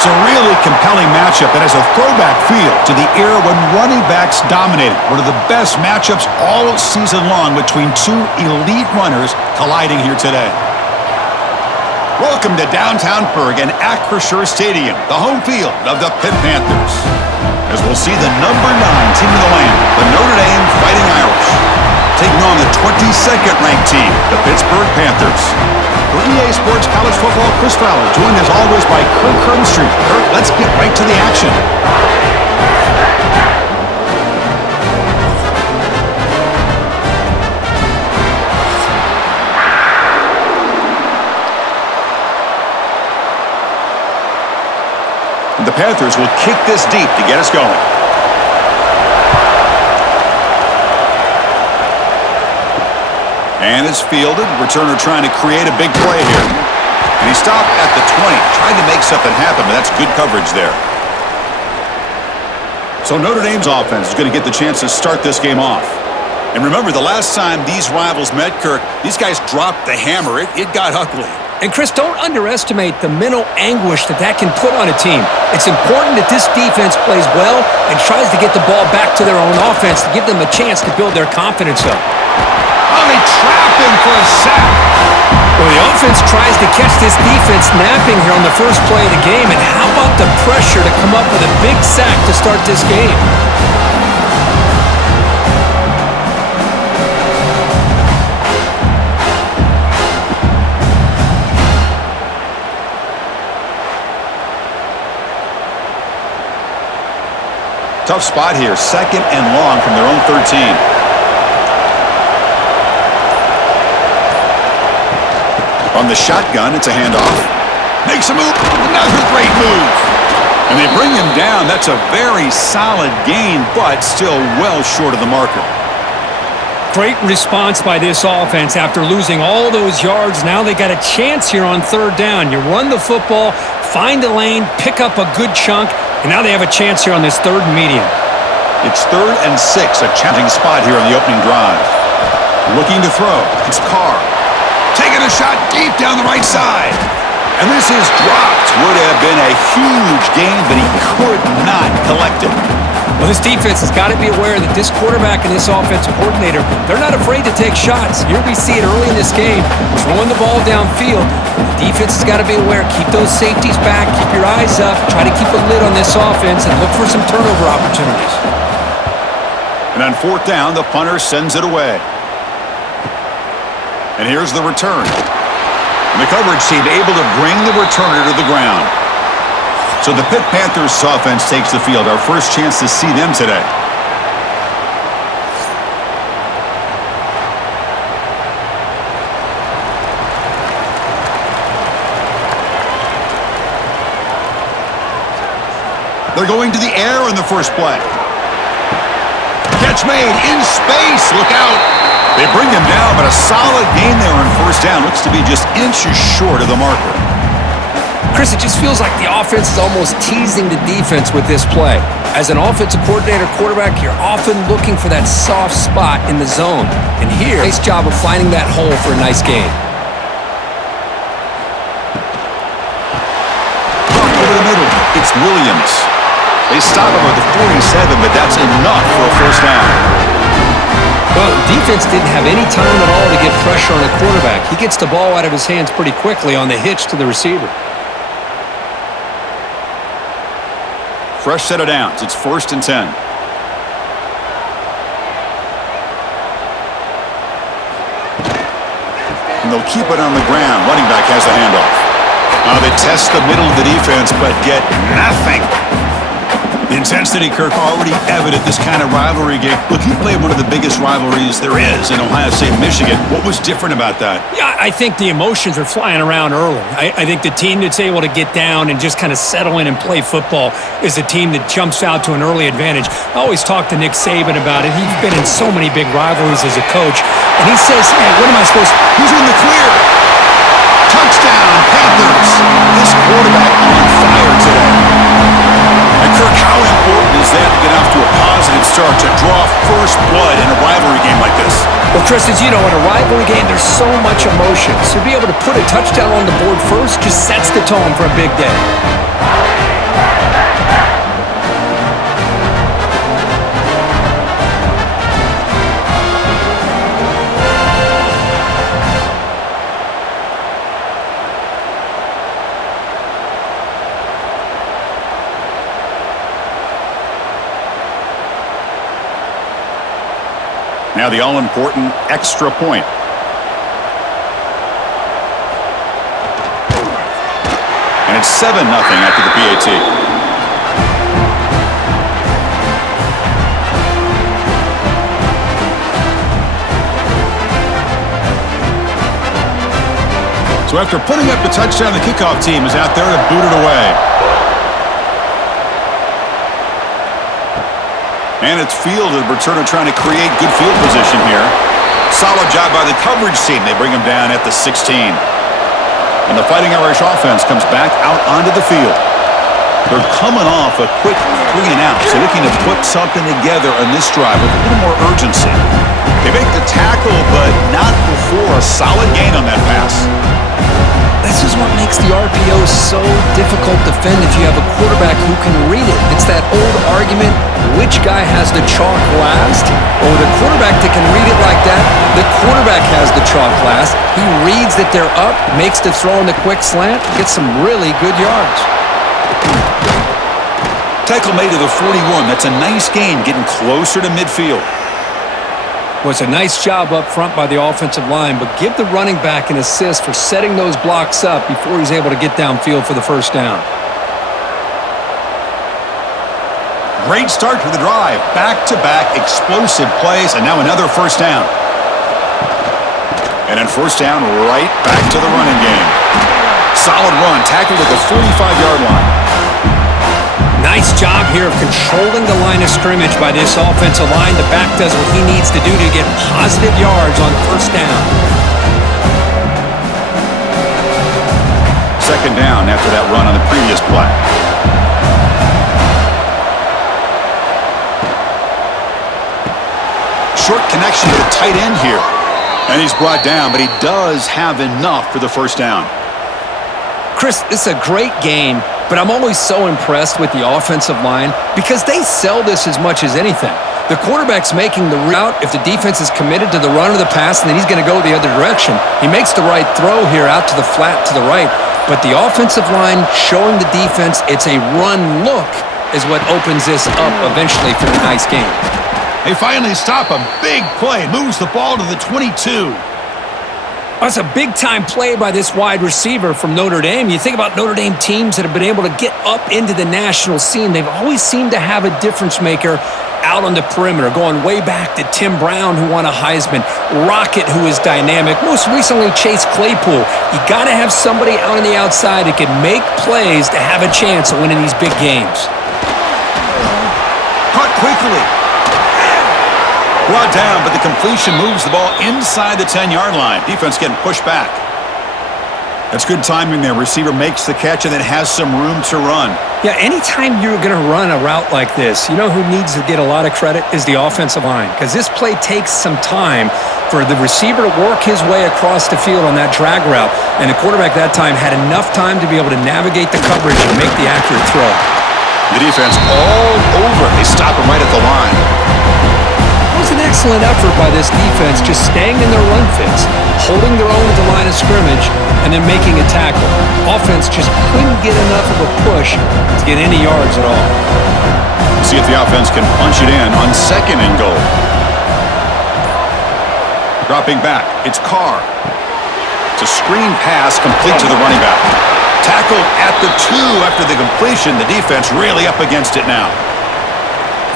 It's a really compelling matchup that has a throwback feel to the era when running backs dominated. One of the best matchups all season long between two elite runners colliding here today. Welcome to downtown Pittsburgh and Acrisure Stadium, the home field of the Pitt Panthers. As we'll see the #9 team in the land, the Notre Dame Fighting Irish, taking on the 22nd ranked team, the Pittsburgh Panthers. For EA Sports College Football, Chris Fowler, joined as always by Kirk Hermstreet. Kirk, let's get right to the action. And the Panthers will kick this deep to get us going. And it's fielded. Returner trying to create a big play here. And he stopped at the 20, trying to make something happen, but that's good coverage there. So Notre Dame's offense is going to get the chance to start this game off. And remember, the last time these rivals met, Kirk, these guys dropped the hammer. It got ugly. And, Chris, don't underestimate the mental anguish that can put on a team. It's important that this defense plays well and tries to get the ball back to their own offense to give them a chance to build their confidence up. Oh, they trap him for a sack. Well, the offense tries to catch this defense napping here on the first play of the game. And how about the pressure to come up with a big sack to start this game? Tough spot here, 2nd and long from their own 13. On the shotgun, it's a handoff. Makes a move. Another great move. And they bring him down. That's a very solid gain, but still well short of the marker. Great response by this offense after losing all those yards. Now they got a chance here on 3rd down. You run the football, find a lane, pick up a good chunk, and now they have a chance here on this 3rd and medium. It's 3rd and 6, a challenging spot here on the opening drive. Looking to throw. It's Carr. Taking a shot deep down the right side. And this is dropped. Would have been a huge gain, but he could not collect it. Well, this defense has got to be aware that this quarterback and this offensive coordinator, they're not afraid to take shots. Here we see it early in this game, throwing the ball downfield. The defense has got to be aware. Keep those safeties back. Keep your eyes up. Try to keep a lid on this offense and look for some turnover opportunities. And on 4th down, the punter sends it away. And here's the return. And the coverage team able to bring the returner to the ground. So the Pitt Panthers offense takes the field. Our first chance to see them today. They're going to the air in the first play. Catch made in space. Look out. They bring him down, but a solid gain there on 1st down. Looks to be just inches short of the marker. Chris, it just feels like the offense is almost teasing the defense with this play. As an offensive coordinator, quarterback, you're often looking for that soft spot in the zone. And here, nice job of finding that hole for a nice gain. Over the middle, it's Williams. They stop him at the 47, but that's enough for a 1st down. Well, the defense didn't have any time at all to get pressure on the quarterback. He gets the ball out of his hands pretty quickly on the hitch to the receiver. Fresh set of downs. It's 1st and 10. And they'll keep it on the ground. Running back has the handoff. They test the middle of the defense, but get nothing. The intensity, Kirk, already evident this kind of rivalry game. Look, you played one of the biggest rivalries there is in Ohio State, Michigan. What was different about that? Yeah, I think the emotions are flying around early. I think the team that's able to get down and just kind of settle in and play football is the team that jumps out to an early advantage. I always talk to Nick Saban about it. He's been in so many big rivalries as a coach. And he says, hey, what am I supposed to... Who's in the clear? Touchdown, Panthers. This quarterback on fire today. And Kirk, how important is that to get off to a positive start to draw first blood in a rivalry game like this? Well, Chris, as you know, in a rivalry game, there's so much emotion. So to be able to put a touchdown on the board first just sets the tone for a big day. Now the all-important extra point. And it's 7-0 after the PAT. So after putting up the touchdown, the kickoff team is out there to boot it away. And it's fielded. Returner trying to create good field position here. Solid job by the coverage team. They bring him down at the 16. And the Fighting Irish offense comes back out onto the field. They're coming off a quick 3 and out, so looking to put something together on this drive with a little more urgency. They make the tackle, but not before a solid gain on that pass. This is what makes the RPO so difficult to defend if you have a quarterback who can read it. It's that old argument, which guy has the chalk last? Or the quarterback that can read it like that, the quarterback has the chalk last. He reads that they're up, makes the throw in the quick slant, gets some really good yards. Tackle made to the 41. That's a nice gain, getting closer to midfield. Was a nice job up front by the offensive line, but give the running back an assist for setting those blocks up before he's able to get downfield for the first down. Great start to the drive. Back-to-back explosive plays, and now another first down. And then first down, right back to the running game. Solid run, tackled at the 45-yard line. Nice job here of controlling the line of scrimmage by this offensive line. The back does what he needs to do to get positive yards on first down. Second down after that run on the previous play. Short connection to the tight end here. And he's brought down, but he does have enough for the first down. Chris, this is a great game, but I'm always so impressed with the offensive line because they sell this as much as anything. The quarterback's making the route. If the defense is committed to the run or the pass, then he's going to go the other direction. He makes the right throw here out to the flat to the right, but the offensive line showing the defense it's a run look is what opens this up eventually for a nice game. They finally stop a big play, moves the ball to the 22. That's a big-time play by this wide receiver from Notre Dame. You think about Notre Dame teams that have been able to get up into the national scene. They've always seemed to have a difference maker out on the perimeter, going way back to Tim Brown, who won a Heisman, Rocket, who is dynamic, most recently Chase Claypool. You got to have somebody out on the outside that can make plays to have a chance of winning these big games. Caught quickly. Brought down, but the completion moves the ball inside the 10-yard line. Defense getting pushed back. That's good timing there. Receiver makes the catch and then has some room to run. Yeah, anytime you're going to run a route like this, you know who needs to get a lot of credit is the offensive line, because this play takes some time for the receiver to work his way across the field on that drag route, and the quarterback that time had enough time to be able to navigate the coverage and make the accurate throw. The defense all over. They stop him right at the line. It was an excellent effort by this defense, just staying in their run fits, holding their own at the line of scrimmage, and then making a tackle. Offense just couldn't get enough of a push to get any yards at all. See if the offense can punch it in on second and goal. Dropping back, it's Carr. It's a screen pass complete to the running back. Tackled at the 2 after the completion. The defense really up against it now.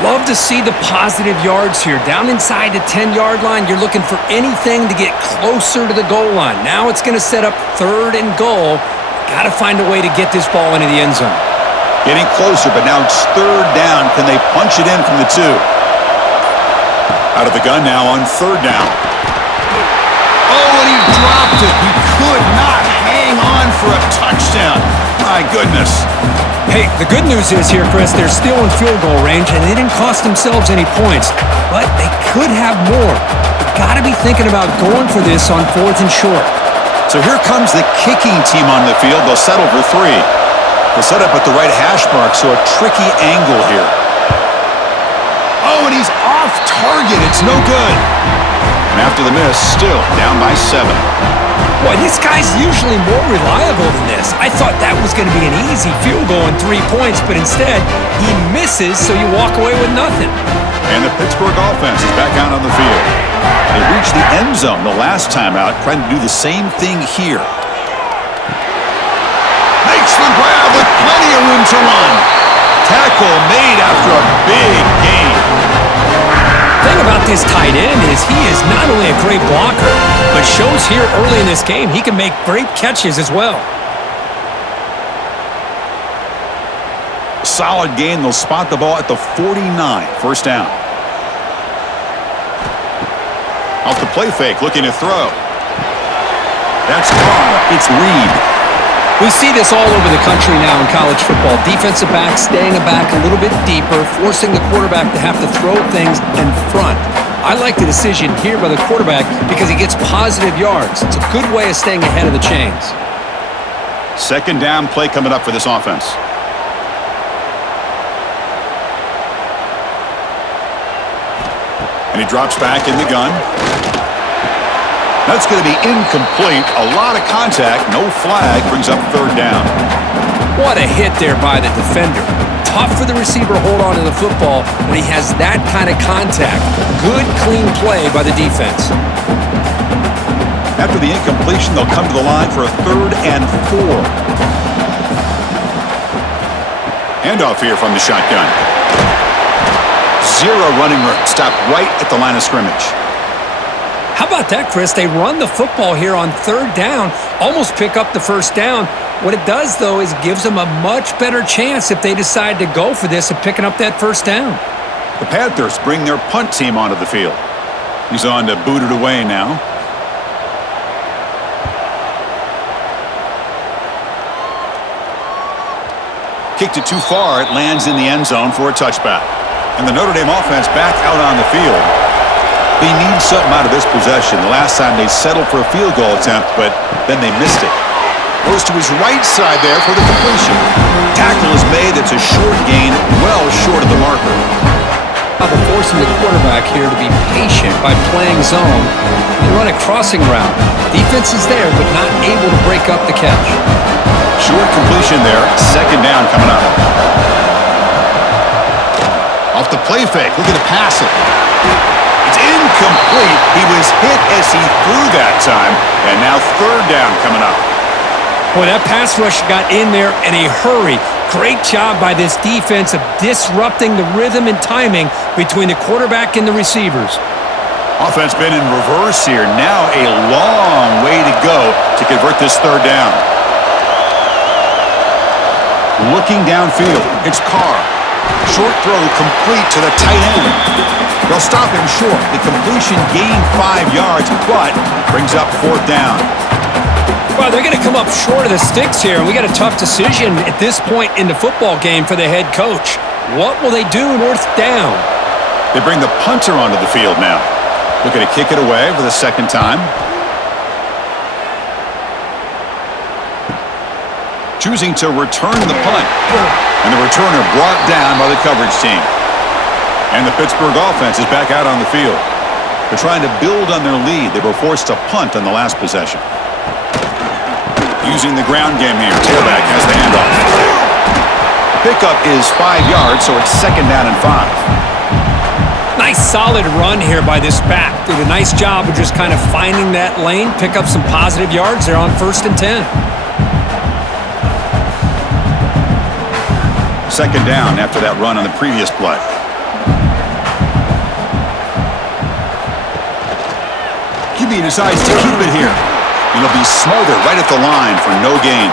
Love to see the positive yards here. Down inside the 10-yard line, you're looking for anything to get closer to the goal line. Now it's going to set up third and goal. Got to find a way to get this ball into the end zone. Getting closer, but now it's third down. Can they punch it in from the 2? Out of the gun now on third down. Oh, and he dropped it. He could not hang on for a touchdown. My goodness. Hey, the good news is here, Chris, they're still in field goal range, and they didn't cost themselves any points, but they could have more. They've got to be thinking about going for this on fourth and short. So here comes the kicking team on the field. They'll settle for 3. They'll set up at the right hash mark, so a tricky angle here. Oh, and he's off target. It's no good. And after the miss, still down by 7. Boy, this guy's usually more reliable than this. I thought that was going to be an easy field goal and 3 points, but instead, he misses, so you walk away with nothing. And the Pittsburgh offense is back out on the field. They reached the end zone the last time out, trying to do the same thing here. Makes the grab with plenty of room to run. Tackle made after a big gain. The thing about this tight end is he is not only a great blocker, but shows here early in this game he can make great catches as well. Solid gain. They'll spot the ball at the 49. First down. Off the play fake, looking to throw. That's caught. It's Reed. We see this all over the country now in college football. Defensive backs staying back a little bit deeper, forcing the quarterback to have to throw things in front. I like the decision here by the quarterback because he gets positive yards. It's a good way of staying ahead of the chains. Second down play coming up for this offense. And he drops back in the gun. That's going to be incomplete. A lot of contact. No flag. Brings up third down. What a hit there by the defender. Tough for the receiver to hold on to the football when he has that kind of contact. Good, clean play by the defense. After the incompletion, they'll come to the line for a 3rd and 4. Handoff here from the shotgun. Zero running room. Stopped right at the line of scrimmage. How about that, Chris? They run the football here on 3rd down, almost pick up the first down. What it does, though, is gives them a much better chance if they decide to go for this of picking up that first down. The Panthers bring their punt team onto the field. He's on to boot it away now. Kicked it too far. It lands in the end zone for a touchback. And the Notre Dame offense back out on the field. They need something out of this possession. The last time they settled for a field goal attempt, but then they missed it. Goes to his right side there for the completion. Tackle is made. It's a short gain, well short of the marker. Forcing the quarterback here to be patient by playing zone. They run a crossing route. Defense is there, but not able to break up the catch. Short completion there. Second down coming up. Off the play fake. Look at the pass it. It's incomplete. He was hit as he threw that time. And now third down coming up. Boy, that pass rush got in there in a hurry. Great job by this defense of disrupting the rhythm and timing between the quarterback and the receivers. Offense been in reverse here. Now a long way to go to convert this third down. Looking downfield, it's Carr. Short throw complete to the tight end. They'll stop him short. The completion gained 5 yards, but brings up fourth down. Well, they're going to come up short of the sticks here, and we got a tough decision at this point in the football game for the head coach. What will they do fourth down? They bring the punter onto the field now. Looking to kick it away for the second time. Choosing to return the punt. And the returner brought down by the coverage team. And the Pittsburgh offense is back out on the field. They're trying to build on their lead. They were forced to punt on the last possession. Using the ground game here. Tailback has the handoff. Pickup is 5 yards, so it's second down and 5. Nice solid run here by this back. Did a nice job of just kind of finding that lane, pick up some positive yards there on 1st and 10. Second down after that run on the previous play. QB decides to keep it here. And he'll be smothered right at the line for no gain.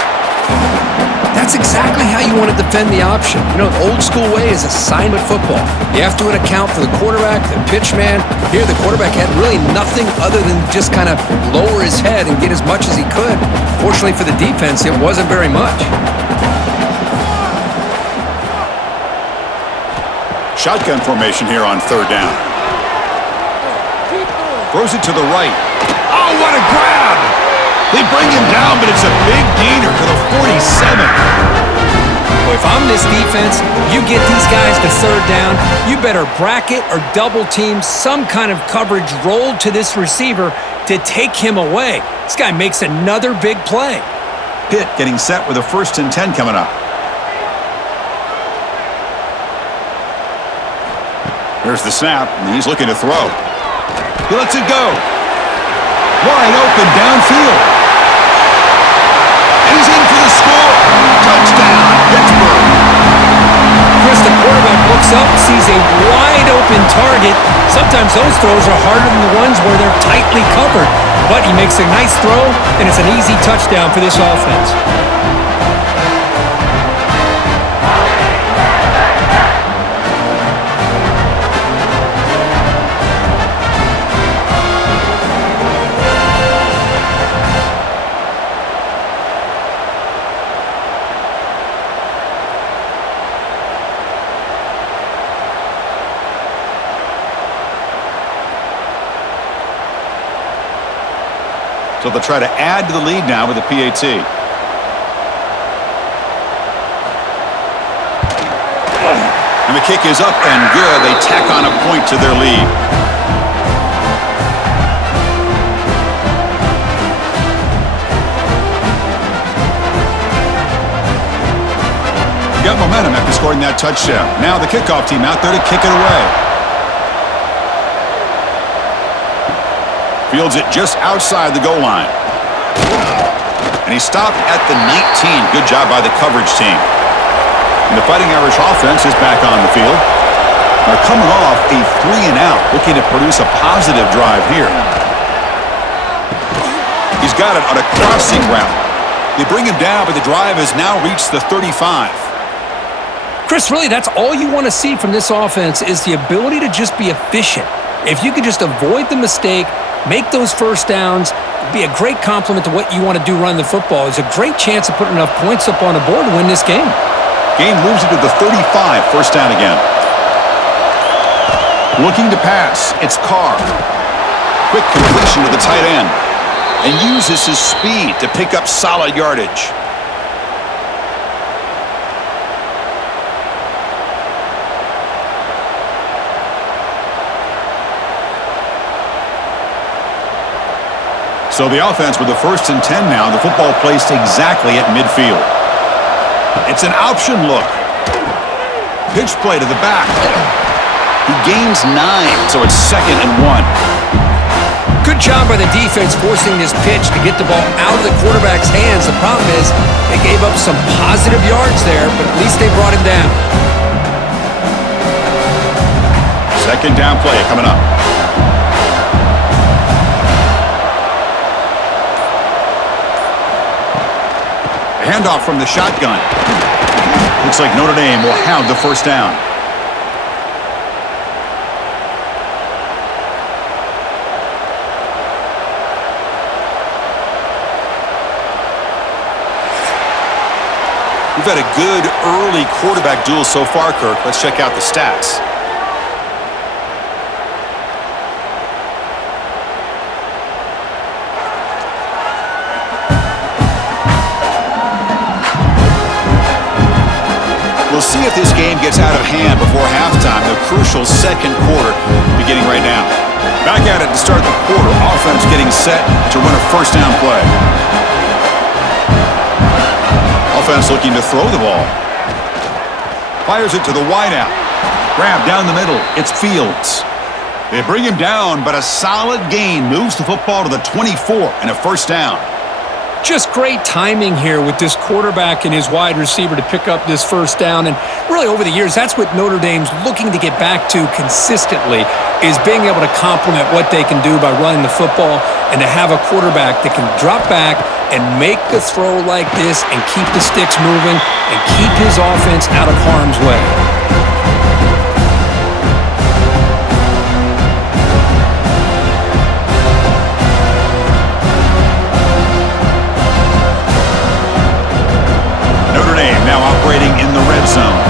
That's exactly how you want to defend the option. You know, the old school way is assignment football. You have to account for the quarterback, the pitch man. Here, the quarterback had really nothing other than just kind of lower his head and get as much as he could. Fortunately for the defense, it wasn't very much. Shotgun formation here on third down. Throws it to the right. Oh, what a grab! They bring him down, but it's a big gainer to the 47. Well, if I'm this defense, you get these guys to third down, you better bracket or double team some kind of coverage rolled to this receiver to take him away. This guy makes another big play. Pitt getting set with a 1st and 10 coming up. Here's the snap, and he's looking to throw. He lets it go. Wide open downfield. And he's in for the score. Touchdown, Pittsburgh. Chris, the quarterback looks up, sees a wide-open target. Sometimes those throws are harder than the ones where they're tightly covered. But he makes a nice throw, and it's an easy touchdown for this offense. So they'll try to add to the lead now with a PAT. And the kick is up and good. They tack on a point to their lead. Got momentum after scoring that touchdown. Now the kickoff team out there to kick it away. Fields it just outside the goal line. And he stopped at the 19. Good job by the coverage team. And the Fighting Irish offense is back on the field. They're coming off a 3-and-out, looking to produce a positive drive here. He's got it on a crossing route. They bring him down, but the drive has now reached the 35. Chris, really, that's all you want to see from this offense is the ability to just be efficient. If you could just avoid the mistake, make those first downs, be a great compliment to what you want to do running the football. It's a great chance of putting enough points up on the board to win this game. Game moves it to the 35, 1st down again. Looking to pass, it's Carr. Quick completion to the tight end. And uses his speed to pick up solid yardage. So the offense with the 1st and 10 now. The football placed exactly at midfield. It's an option look. Pitch play to the back. He gains 9, so it's 2nd and 1. Good job by the defense forcing this pitch to get the ball out of the quarterback's hands. The problem is they gave up some positive yards there, but at least they brought him down. 2nd down play coming up. Handoff from the shotgun. Looks like Notre Dame will have the 1st down. We've had a good early quarterback duel so far, Kirk. Let's check out the stats. We'll see if this game gets out of hand before halftime. The crucial 2nd quarter beginning right now. Back at it to start the quarter. Offense getting set to run a 1st down play. Offense looking to throw the ball. Fires it to the wideout. Grab down the middle. It's Fields. They bring him down, but a solid gain moves the football to the 24 and a 1st down. Just great timing here with this quarterback and his wide receiver to pick up this 1st down. And really over the years, that's what Notre Dame's looking to get back to consistently, is being able to complement what they can do by running the football and to have a quarterback that can drop back and make the throw like this and keep the sticks moving and keep his offense out of harm's way. Now operating in the red zone.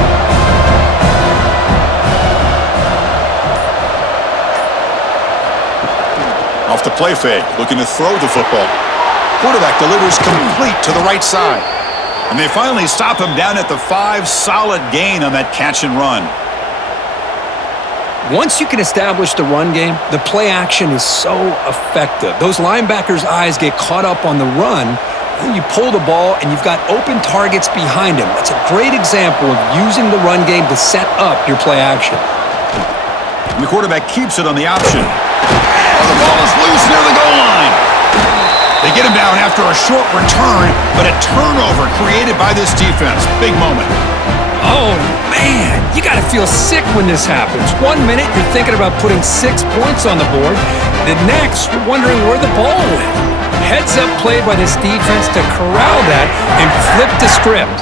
Off the play fake, looking to throw the football. Quarterback delivers complete to the right side. And they finally stop him down at the 5. Solid gain on that catch and run. Once you can establish the run game, the play action is so effective. Those linebackers' eyes get caught up on the run, and you pull the ball, and you've got open targets behind him. That's a great example of using the run game to set up your play action. And the quarterback keeps it on the option. Oh, the ball is loose near the goal line. They get him down after a short return, but a turnover created by this defense. Big moment. Oh, man, you got to feel sick when this happens. 1 minute, you're thinking about putting 6 points on the board. The next, you're wondering where the ball went. Heads-up play by this defense to corral that and flip the script.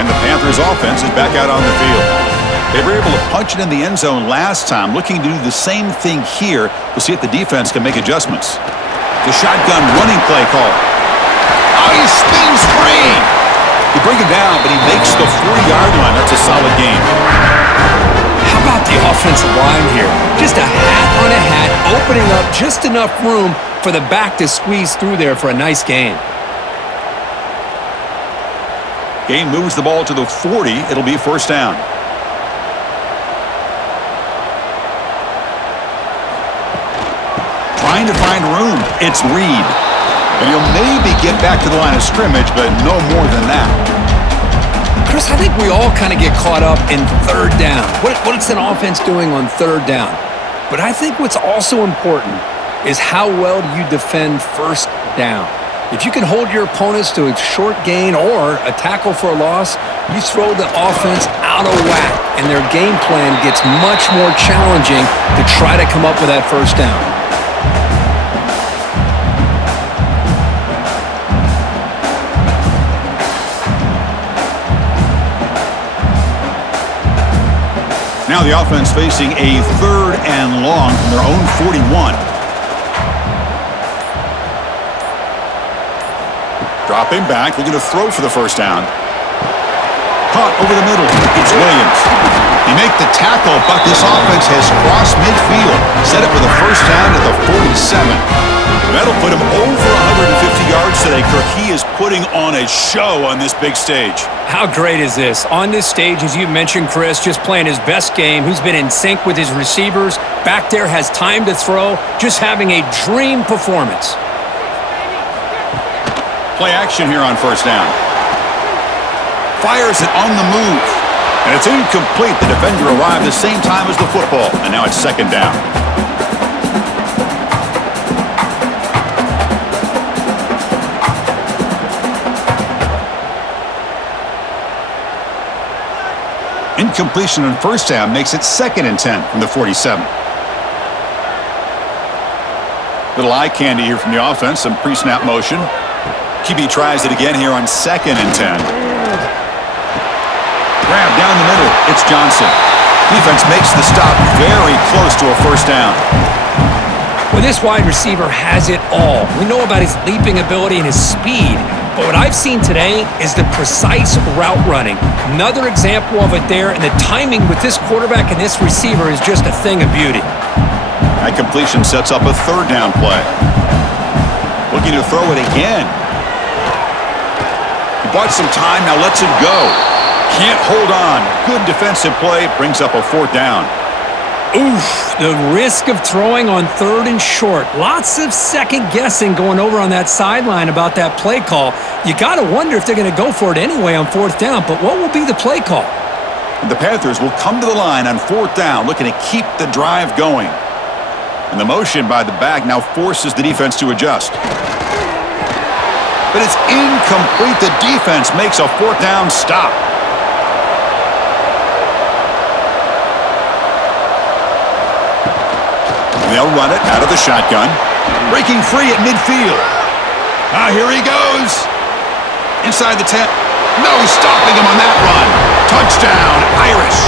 And the Panthers offense is back out on the field. They were able to punch it in the end zone last time, looking to do the same thing here to see if the defense can make adjustments. The shotgun running play call. Oh, he spins free. He brings it down, but he makes the 40-yard line. That's a solid game. How about the offensive line here? Just a hat on a hat, opening up just enough room for the back to squeeze through there for a nice gain. Game moves the ball to the 40. It'll be first down. Trying to find room. It's Reed. And he'll maybe get back to the line of scrimmage, but no more than that. Chris, I think we all kind of get caught up in third down. What's an offense doing on third down? But I think what's also important is how well you defend first down. If you can hold your opponents to a short gain or a tackle for a loss, you throw the offense out of whack, and their game plan gets much more challenging to try to come up with that first down. Now the offense facing a 3rd and long from their own 41. Dropping back, looking to throw for the first down. Caught over the middle. It's Williams. They make the tackle, but this offense has crossed midfield. Set it for the first down at the 47. That'll put him over 150 yards today, Kirk. He is putting on a show on this big stage. How great is this? On this stage, as you mentioned, Chris, just playing his best game. He's been in sync with his receivers. Back there, has time to throw. Just having a dream performance. Play action here on first down. Fires it on the move. And it's incomplete. The defender arrived the same time as the football. And now it's second down. Incompletion on first down makes it 2nd and 10 from the 47. Little eye candy here from the offense. Some pre-snap motion. QB tries it again here on 2nd and 10. Grab down the middle. It's Johnson. Defense makes the stop very close to a first down. Well, this wide receiver has it all. We know about his leaping ability and his speed. But what I've seen today is the precise route running. Another example of it there, and the timing with this quarterback and this receiver is just a thing of beauty. That completion sets up a 3rd down play. Looking to throw it again. He bought some time, now lets it go. Can't hold on. Good defensive play, brings up a 4th down. Oof, the risk of throwing on 3rd and short. Lots of second guessing going over on that sideline about that play call. You got to wonder if they're going to go for it anyway on 4th down, but what will be the play call? The Panthers will come to the line on 4th down, looking to keep the drive going. And the motion by the back now forces the defense to adjust. But it's incomplete. The defense makes a 4th down stop. They'll run it out of the shotgun. Breaking free at midfield. Here he goes. Inside the 10. No stopping him on that run. Touchdown, Irish.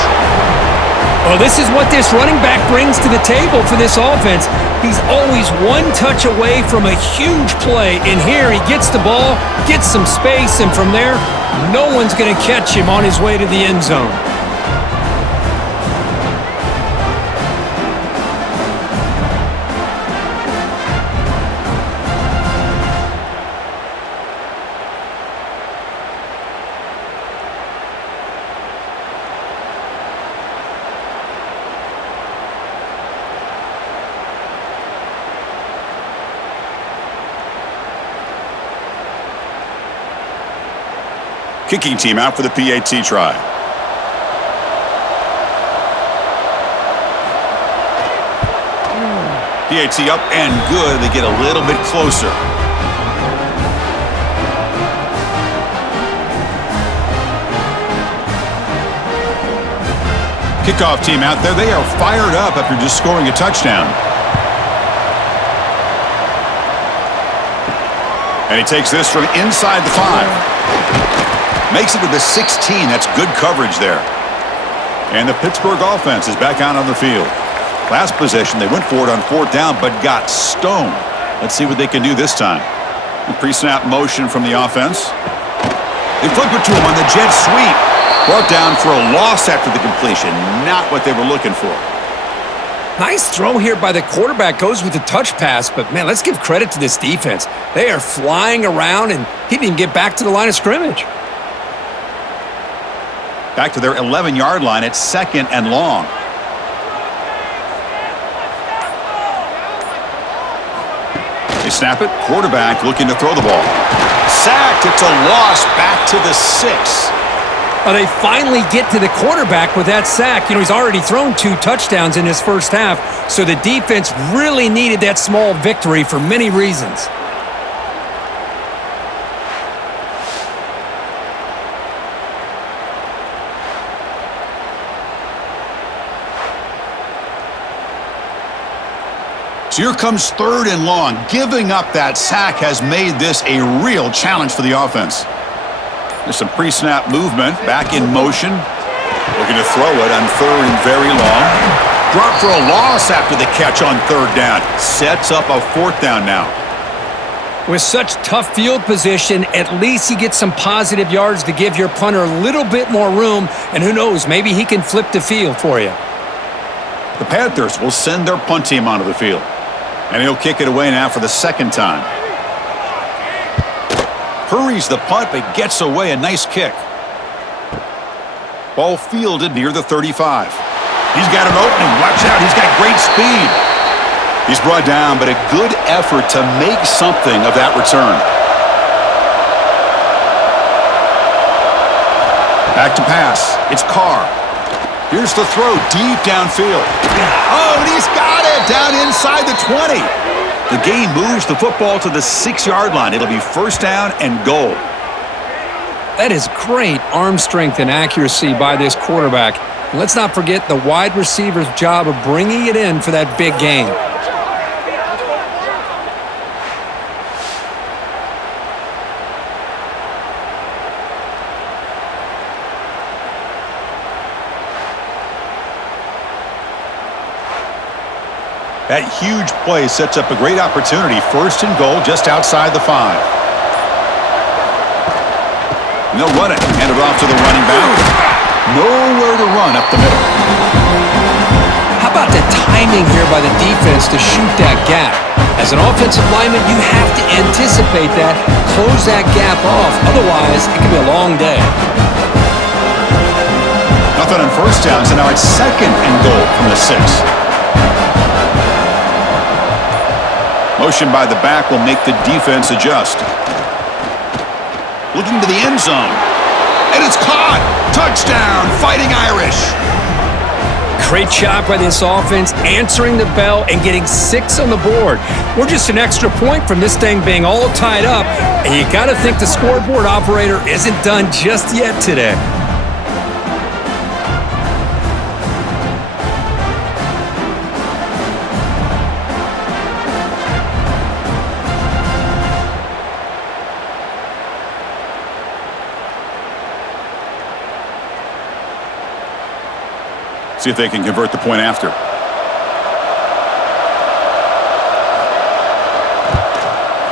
Well, this is what this running back brings to the table for this offense. He's always one touch away from a huge play. And here he gets the ball, gets some space, and from there, no one's going to catch him on his way to the end zone. Kicking team out for the PAT try. PAT up and good. They get a little bit closer. Kickoff team out there. They are fired up after just scoring a touchdown. And he takes this from inside the 5. Makes it to the 16. That's good coverage there. And the Pittsburgh offense is back out on the field. Last possession, they went for it on 4th down, but got stoned. Let's see what they can do this time. The pre-snap motion from the offense. They flip it to him on the jet sweep. Brought down for a loss after the completion. Not what they were looking for. Nice throw here by the quarterback. Goes with the touch pass, but man, let's give credit to this defense. They are flying around, and he didn't even get back to the line of scrimmage. Back to their 11-yard line at 2nd and long. They snap it. Quarterback looking to throw the ball. Sacked. It's a loss back to the 6. They finally get to the quarterback with that sack. You know, he's already thrown 2 touchdowns in his first half, so the defense really needed that small victory for many reasons. So here comes 3rd and long. Giving up that sack has made this a real challenge for the offense. There's some pre-snap movement. Back in motion. Looking to throw it on 3rd and very long. Drop for a loss after the catch on 3rd down. Sets up a 4th down now. With such tough field position, at least you get some positive yards to give your punter a little bit more room. And who knows, maybe he can flip the field for you. The Panthers will send their punt team onto the field. And he'll kick it away now for the 2nd time. Hurries the punt, but gets away. A nice kick. Ball fielded near the 35. He's got an opening. Watch out. He's got great speed. He's brought down, but a good effort to make something of that return. Back to pass. It's Carr. Here's the throw deep downfield. Oh, and he's got it down inside the 20. The gain moves the football to the 6-yard line. It'll be 1st down and goal. That is great arm strength and accuracy by this quarterback. And let's not forget the wide receiver's job of bringing it in for that big gain. That huge play sets up a great opportunity. 1st and goal just outside the 5. And they'll run it. Hand it off to the running back. Nowhere to run up the middle. How about the timing here by the defense to shoot that gap? As an offensive lineman, you have to anticipate that, close that gap off. Otherwise, it could be a long day. Nothing on 1st down, so now it's 2nd and goal from the 6. Motion by the back will make the defense adjust. Looking to the end zone. And it's caught. Touchdown, Fighting Irish. Great job by this offense, answering the bell and getting 6 on the board. We're just an extra point from this thing being all tied up, and you got to think the scoreboard operator isn't done just yet today. See if they can convert the point after.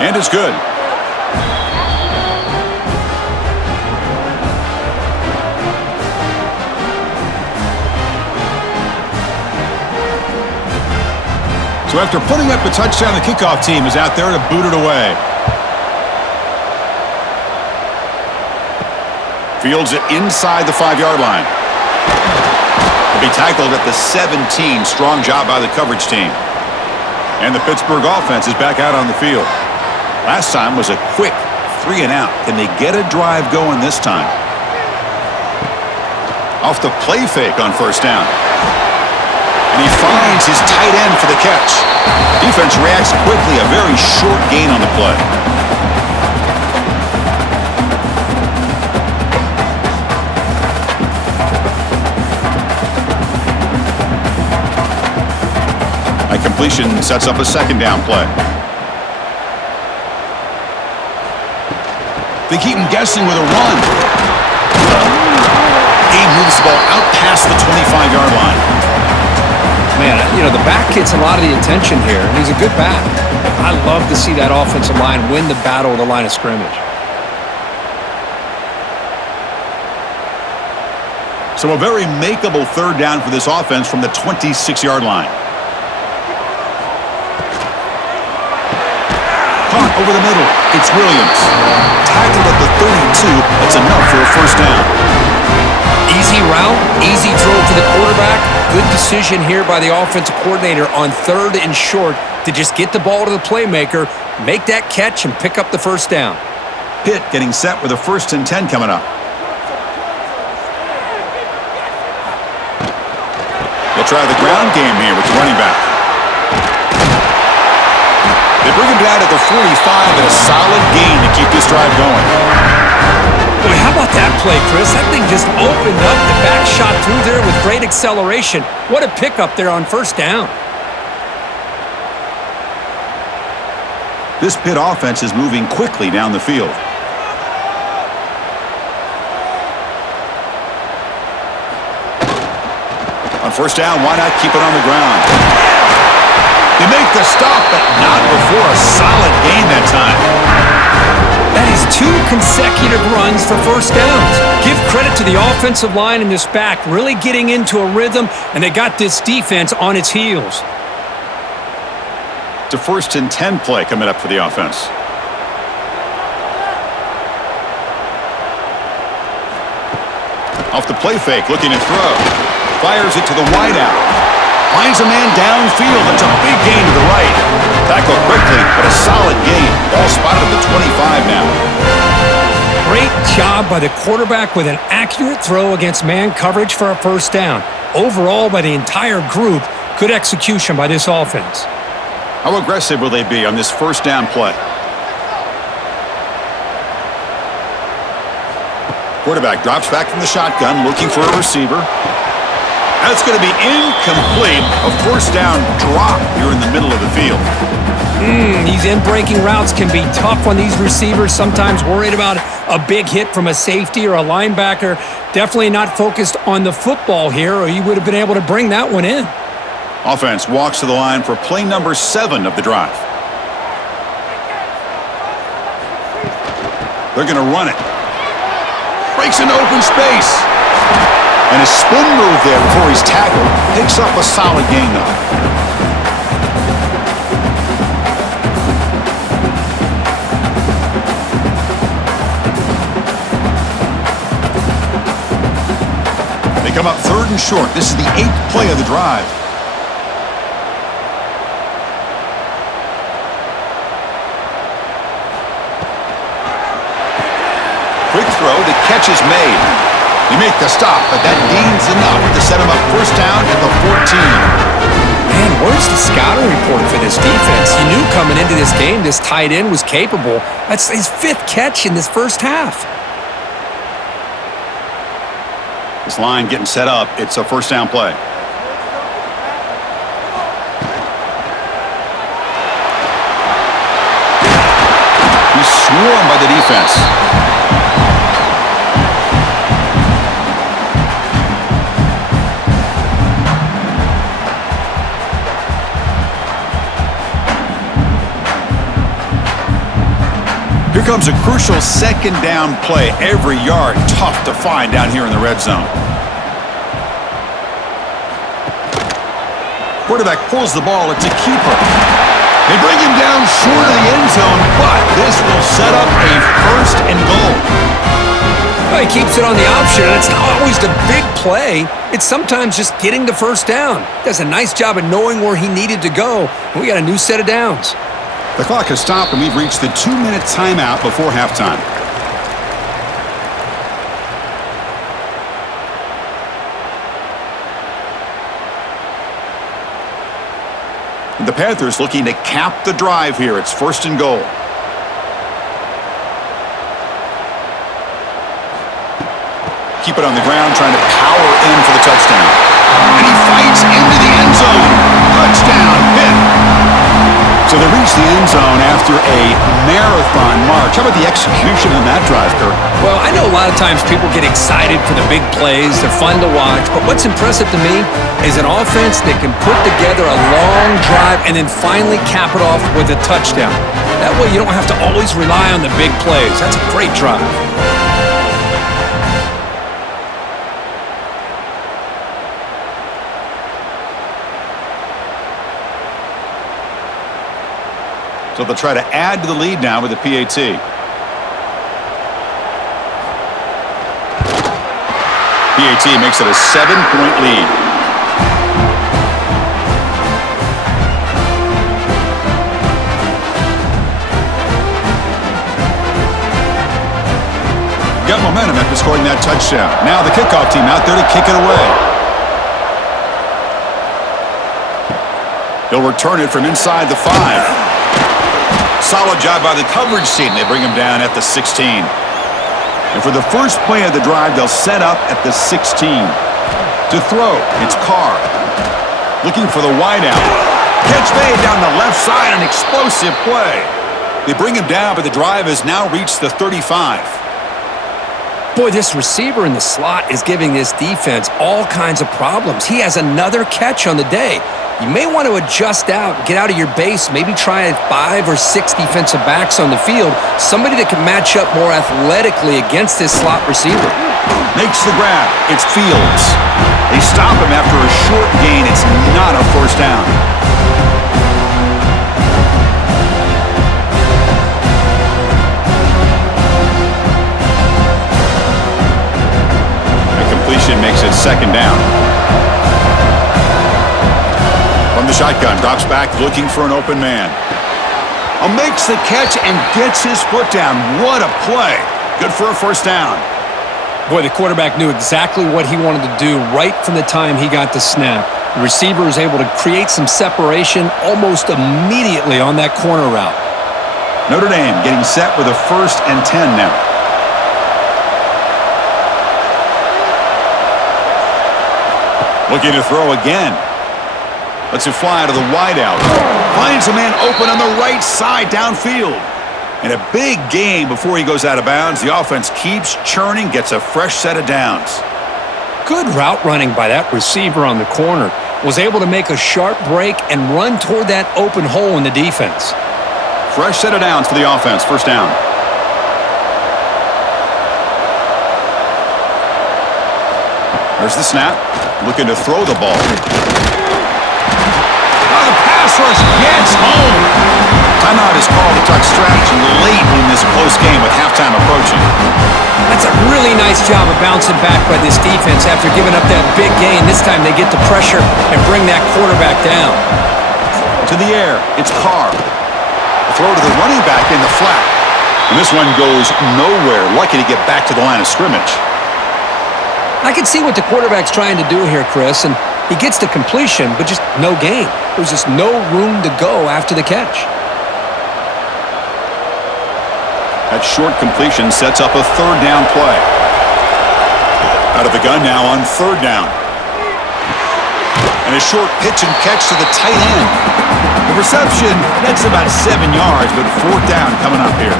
And it's good. So after putting up a touchdown, the kickoff team is out there to boot it away. Fields it inside the 5-yard line. Be tackled at the 17. Strong job by the coverage team. And the Pittsburgh offense is back out on the field. Last time was a quick 3 and out. Can they get a drive going this time? Off the play fake on first down. And he finds his tight end for the catch. Defense reacts quickly, a very short gain on the play. A completion sets up a second down play. They keep him guessing with a run. He moves the ball out past the 25-yard line. Man, you know, the back gets a lot of the attention here, and he's a good back. I love to see that offensive line win the battle of the line of scrimmage. So a very makeable third down for this offense from the 26-yard line. Caught over the middle. It's Williams. Tackled at the 32. That's enough for a first down. Easy route, easy throw to the quarterback. Good decision here by the offensive coordinator on 3rd and short to just get the ball to the playmaker, make that catch, and pick up the first down. Pitt getting set with a 1st and 10 coming up. They'll try the ground game here with the running back. They bring him down at the 45 and a solid gain to keep this drive going. Boy, how about that play, Chris? That thing just opened up. The back shot through there with great acceleration. What a pickup there on first down. This Pitt offense is moving quickly down the field. On first down, why not keep it on the ground? They make the stop, but not before a solid gain that time. That is 2 consecutive runs for first downs. Give credit to the offensive line and this back really getting into a rhythm, and they got this defense on its heels. It's a 1st and 10 play coming up for the offense. Off the play fake, looking to throw. Fires it to the wideout. Finds a man downfield. That's a big gain to the right. Tackle quickly, but a solid gain. Ball spotted at the 25 now. Great job by the quarterback with an accurate throw against man coverage for a first down. Overall, by the entire group, good execution by this offense. How aggressive will they be on this first down play? Quarterback drops back from the shotgun, looking for a receiver. That's going to be incomplete. A first down drop here in the middle of the field. These in-breaking routes can be tough on these receivers, sometimes worried about a big hit from a safety or a linebacker. Definitely not focused on the football here, or you would have been able to bring that one in. Offense walks to the line for play number 7 of the drive. They're going to run it. Breaks into open space. And a spin move there before he's tackled. Picks up a solid gain, though. They come up 3rd and short. This is the 8th play of the drive. Quick throw. The catch is made. You make the stop, but that gains enough to set him up first down at the 14. Man, where's the scouting report for this defense? You knew coming into this game this tight end was capable. That's his 5th catch in this first half. This line getting set up. It's a first down play. He's swarmed by the defense. Here comes a crucial second down play. Every yard tough to find down here in the red zone. Quarterback pulls the ball. It's a keeper. They bring him down short of the end zone, but this will set up a 1st and goal. Well, he keeps it on the option, and it's not always the big play. It's sometimes just getting the first down. Does a nice job of knowing where he needed to go. And we got a new set of downs. The clock has stopped, and we've reached the 2-minute timeout before halftime. The Panthers looking to cap the drive here. It's 1st and goal. Keep it on the ground, trying to power in for the touchdown. And he fights into the end zone. Touchdown, Pitt. So they reach the end zone after a marathon march. How about the execution on that drive, Kirk? Well, I know a lot of times people get excited for the big plays. They're fun to watch. But what's impressive to me is an offense that can put together a long drive and then finally cap it off with a touchdown. That way you don't have to always rely on the big plays. That's a great drive. So they'll try to add to the lead now with the PAT. PAT makes it a 7-point lead. Got momentum after scoring that touchdown. Now the kickoff team out there to kick it away. He'll return it from inside the 5. Solid job by the coverage team. They bring him down at the 16. And for the first play of the drive, they'll set up at the 16. To throw, it's Carr. Looking for the wideout. Catch made down the left side, an explosive play. They bring him down, but the drive has now reached the 35. Boy, this receiver in the slot is giving this defense all kinds of problems. He has another catch on the day. You may want to adjust out, get out of your base, maybe try 5 or 6 defensive backs on the field, somebody that can match up more athletically against this slot receiver. Makes the grab. It's Fields. They stop him after a short gain. It's not a first down. A completion makes it 2nd down. From the shotgun, drops back looking for an open man. Makes the catch and gets his foot down. What a play. Good for a first down. Boy, the quarterback knew exactly what he wanted to do right from the time he got the snap. The receiver was able to create some separation almost immediately on that corner route. Notre Dame getting set with a 1st and 10 now. Looking to throw again. Lets it fly to the wideout. Finds a man open on the right side downfield. And a big gain before he goes out of bounds. The offense keeps churning, gets a fresh set of downs. Good route running by that receiver on the corner. Was able to make a sharp break and run toward that open hole in the defense. Fresh set of downs for the offense. First down. There's the snap. Looking to throw the ball. The pass rush gets home. Timeout is called to talk strategy late in this close game with halftime approaching. That's a really nice job of bouncing back by this defense after giving up that big gain. This time they get the pressure and bring that quarterback down. To the air, it's Carr. A throw to the running back in the flat. And this one goes nowhere. Lucky to get back to the line of scrimmage. I can see what the quarterback's trying to do here, Chris, and he gets the completion, but just no gain. There's just no room to go after the catch. That short completion sets up a 3rd down play. Out of the gun now on 3rd down. And a short pitch and catch to the tight end. The reception, that's about 7 yards, but 4th down coming up here.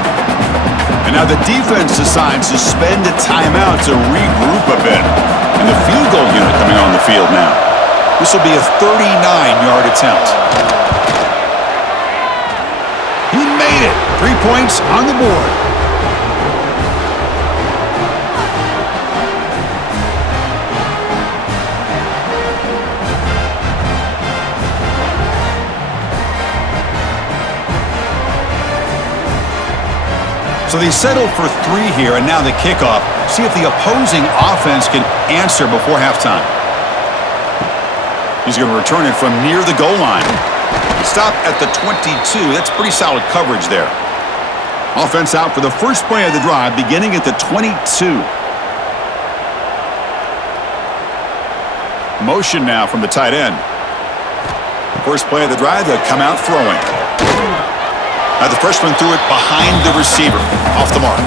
And now the defense decides to spend a timeout to regroup a bit. And the field goal unit coming on the field now. This will be a 39-yard attempt. He made it. 3 points on the board. So they settle for 3 here, and now the kickoff. See if the opposing offense can answer before halftime. He's going to return it from near the goal line. Stop at the 22. That's pretty solid coverage there. Offense out for the first play of the drive, beginning at the 22. Motion now from the tight end. First play of the drive, they'll come out throwing. Now the freshman threw it behind the receiver. Off the mark.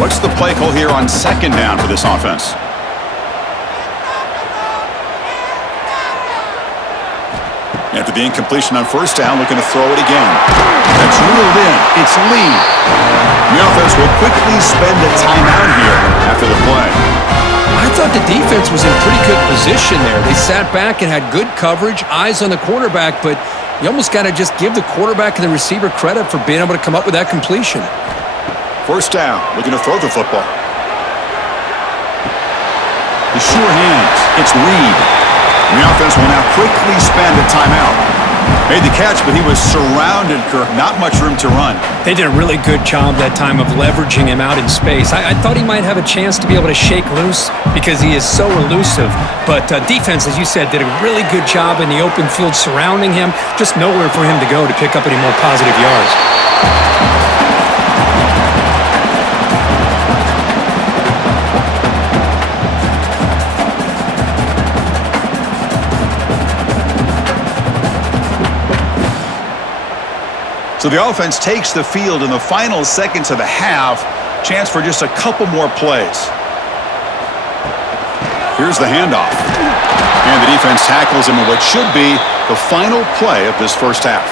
What's the play call here on second down for this offense? After the incompletion on first down, looking to throw it again. That's reeled in. It's Lee. The offense will quickly spend a timeout here after the play. I thought the defense was in pretty good position there. They sat back and had good coverage, eyes on the quarterback, but you almost got to just give the quarterback and the receiver credit for being able to come up with that completion. First down, looking to throw the football. The sure hands. It's Reed. And the offense will now quickly spend a timeout. Made the catch, but he was surrounded, Kirk. Not much room to run. They did a really good job that time of leveraging him out in space. I thought he might have a chance to be able to shake loose because he is so elusive. But defense, as you said, did a really good job in the open field surrounding him. Just nowhere for him to go to pick up any more positive yards. So the offense takes the field in the final seconds of the half. Chance for just a couple more plays. Here's the handoff. And the defense tackles him in what should be the final play of this first half.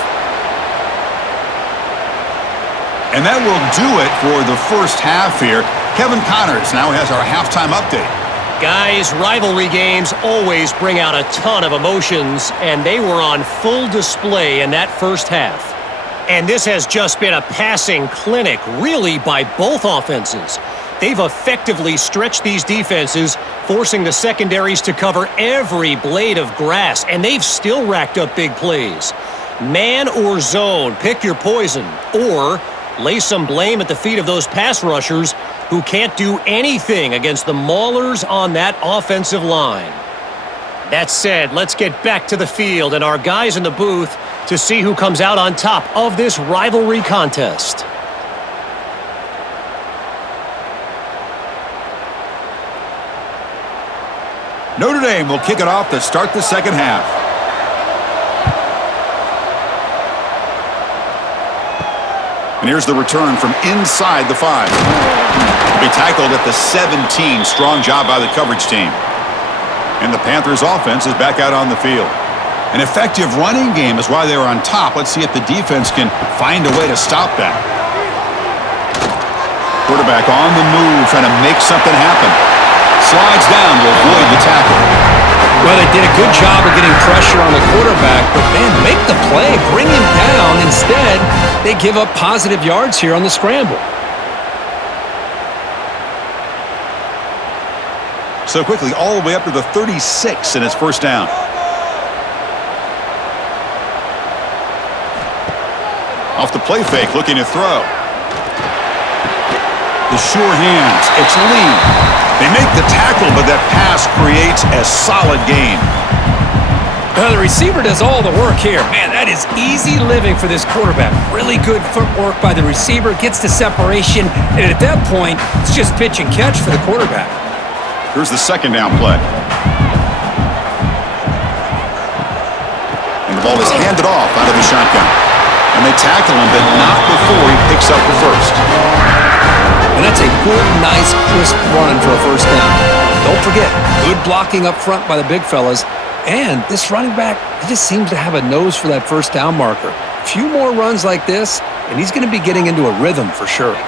And that will do it for the first half here. Kevin Connors now has our halftime update. Guys, rivalry games always bring out a ton of emotions, and they were on full display in that first half. And this has just been a passing clinic, really, by both offenses. They've effectively stretched these defenses, forcing the secondaries to cover every blade of grass, and they've still racked up big plays. Man or zone, pick your poison, or lay some blame at the feet of those pass rushers who can't do anything against the maulers on that offensive line. That said, let's get back to the field and our guys in the booth to see who comes out on top of this rivalry contest. Notre Dame will kick it off to start the second half. And here's the return from inside the 5. Be tackled at the 17. Strong job by the coverage team. And the Panthers offense is back out on the field. An effective running game is why they were on top. Let's see if the defense can find a way to stop that. Quarterback on the move, trying to make something happen. Slides down to avoid the tackle. Well, they did a good job of getting pressure on the quarterback, but man, make the play, bring him down. Instead, they give up positive yards here on the scramble. So quickly, all the way up to the 36 in its first down. Off the play fake, looking to throw. The sure hands. It's Lee. They make the tackle, but that pass creates a solid gain. Well, the receiver does all the work here. Man, that is easy living for this quarterback. Really good footwork by the receiver, gets the separation, and at that point, it's just pitch and catch for the quarterback. Here's the second down play. And the ball is handed off out of the shotgun. And they tackle him, but not before he picks up the first. And that's a good, nice, crisp run for a first down. Don't forget, good blocking up front by the big fellas. And this running back, he just seems to have a nose for that first down marker. A few more runs like this, and he's going to be getting into a rhythm for sure.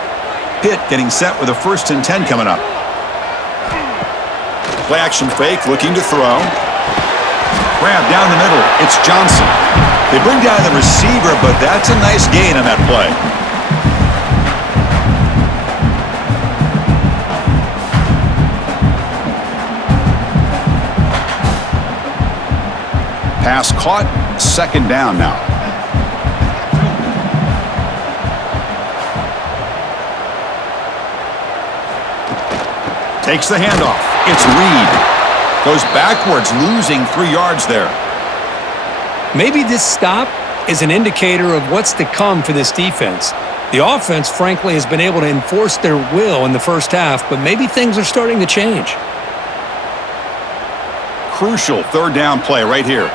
Pitt getting set with a 1st and 10 coming up. Play action fake, looking to throw. Grab down the middle. It's Johnson. They bring down the receiver, but that's a nice gain on that play. Pass caught, second down now. Takes the handoff. It's Reed. Goes backwards, losing 3 yards there. Maybe this stop is an indicator of what's to come for this defense. The offense, frankly, has been able to enforce their will in the first half, but maybe things are starting to change. Crucial third down play right here.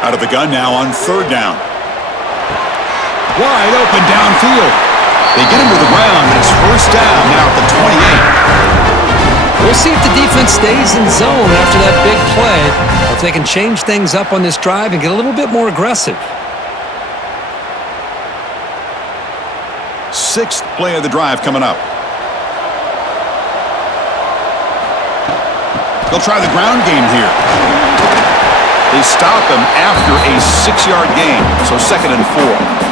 Out of the gun now on third down. Wide open downfield. They get him to the ground, and it's first down now at the 28. We'll see if the defense stays in zone after that big play, or if they can change things up on this drive and get a little bit more aggressive. Sixth play of the drive coming up. They'll try the ground game here. They stop him after a 6-yard gain, so 2nd and 4.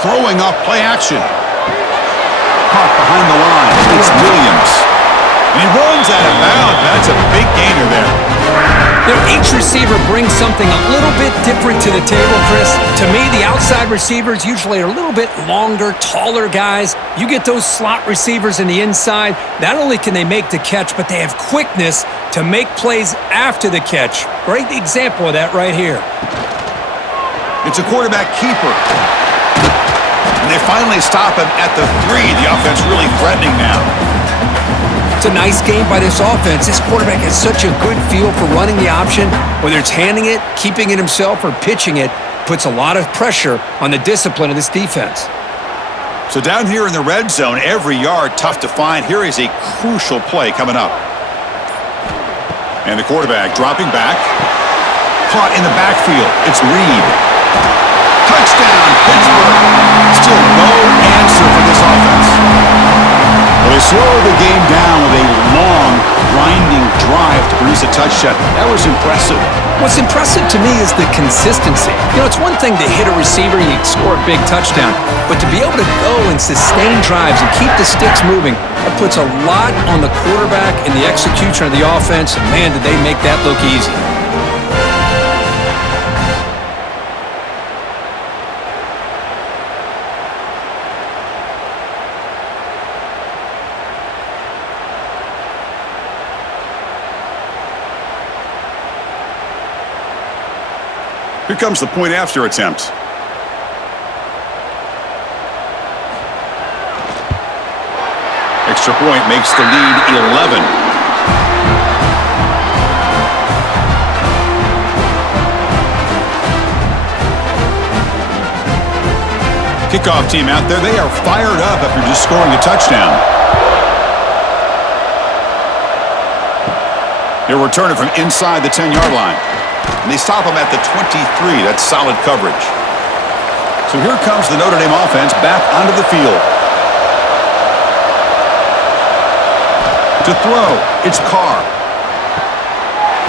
Throwing off play action. Caught behind the line. It's Williams. And he runs out of bounds. That's a big gainer there. You know, each receiver brings something a little bit different to the table, Chris. To me, the outside receivers usually are a little bit longer, taller guys. You get those slot receivers in the inside, not only can they make the catch, but they have quickness to make plays after the catch. Great example of that right here. It's a quarterback keeper. And they finally stop him at the 3. The offense really threatening now. It's a nice game by this offense. This quarterback has such a good feel for running the option. Whether it's handing it, keeping it himself, or pitching it, puts a lot of pressure on the discipline of this defense. So down here in the red zone, every yard tough to find. Here is a crucial play coming up. And the quarterback dropping back. Caught in the backfield. It's Reed. Touchdown, Pittsburgh. Still no answer for this offense. Well, they slow the game down with a long, grinding drive to produce a touchdown. That was impressive. What's impressive to me is the consistency. You know, it's one thing to hit a receiver and you score a big touchdown, but to be able to go and sustain drives and keep the sticks moving, that puts a lot on the quarterback and the execution of the offense, and man, did they make that look easy. Here comes the point after attempt. Extra point makes the lead 11. Kickoff team out there, they are fired up after just scoring a touchdown. They're returning from inside the 10-yard line. And they stop him at the 23. That's solid coverage. So here comes the Notre Dame offense back onto the field. To throw, it's Carr.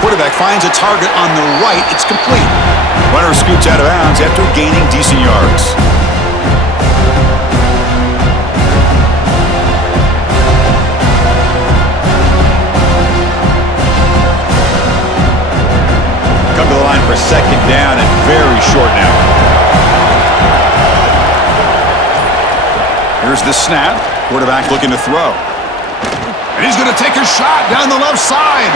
Quarterback finds a target on the right. It's complete. Runner scoots out of bounds after gaining decent yards. Come to the line for second down and very short now. Here's the snap. Quarterback looking to throw. And he's going to take a shot down the left side.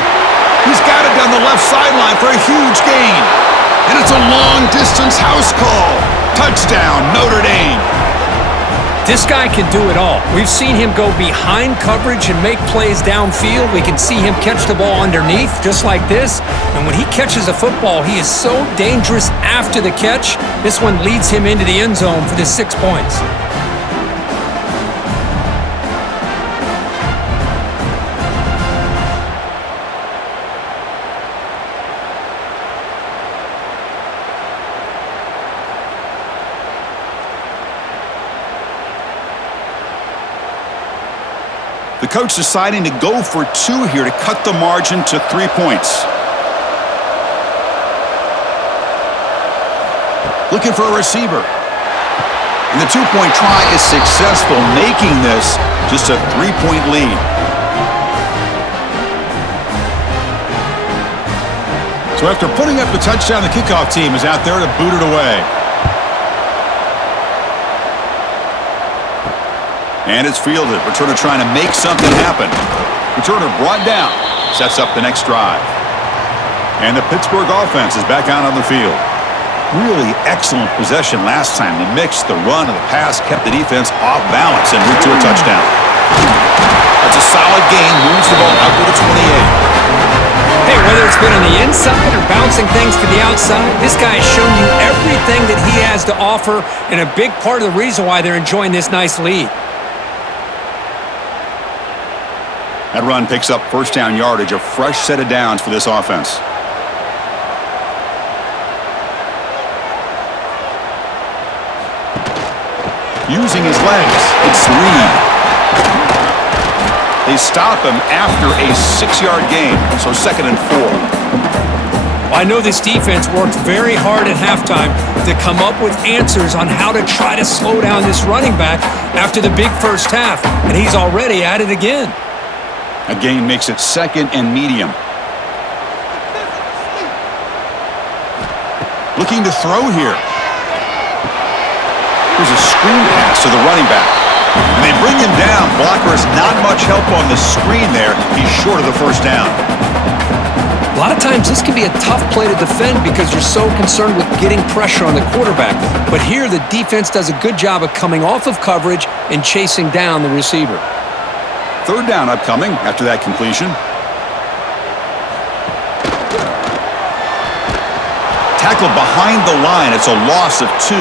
He's got it down the left sideline for a huge gain. And it's a long-distance house call. Touchdown, Notre Dame. This guy can do it all. We've seen him go behind coverage and make plays downfield. We can see him catch the ball underneath, just like this. And when he catches a football, he is so dangerous after the catch. This one leads him into the end zone for the 6 points. The coach deciding to go for 2 here to cut the margin to 3 points. Looking for a receiver. And the 2-point try is successful, making this just a 3-point lead. So after putting up the touchdown, the kickoff team is out there to boot it away. And it's fielded. Returner trying to make something happen. Returner brought down. Sets up the next drive. And the Pittsburgh offense is back out on the field. Really excellent possession last time. The mix, the run, and the pass kept the defense off balance and route to a touchdown. That's a solid gain. Moves the ball out to the 28. Hey, whether it's been on the inside or bouncing things to the outside, this guy has shown you everything that he has to offer, and a big part of the reason why they're enjoying this nice lead. That run picks up first down yardage, a fresh set of downs for this offense. Using his legs, it's Reed. They stop him after a 6-yard gain, so 2nd and 4. Well, I know this defense worked very hard at halftime to come up with answers on how to try to slow down this running back after the big first half, and he's already at it again. A gain makes it 2nd and medium. Looking to throw here. There's a screen pass to the running back. And they bring him down. Blocker has not much help on the screen there. He's short of the first down. A lot of times this can be a tough play to defend because you're so concerned with getting pressure on the quarterback. But here the defense does a good job of coming off of coverage and chasing down the receiver. 3rd down upcoming after that completion. Tackled behind the line. It's a loss of 2.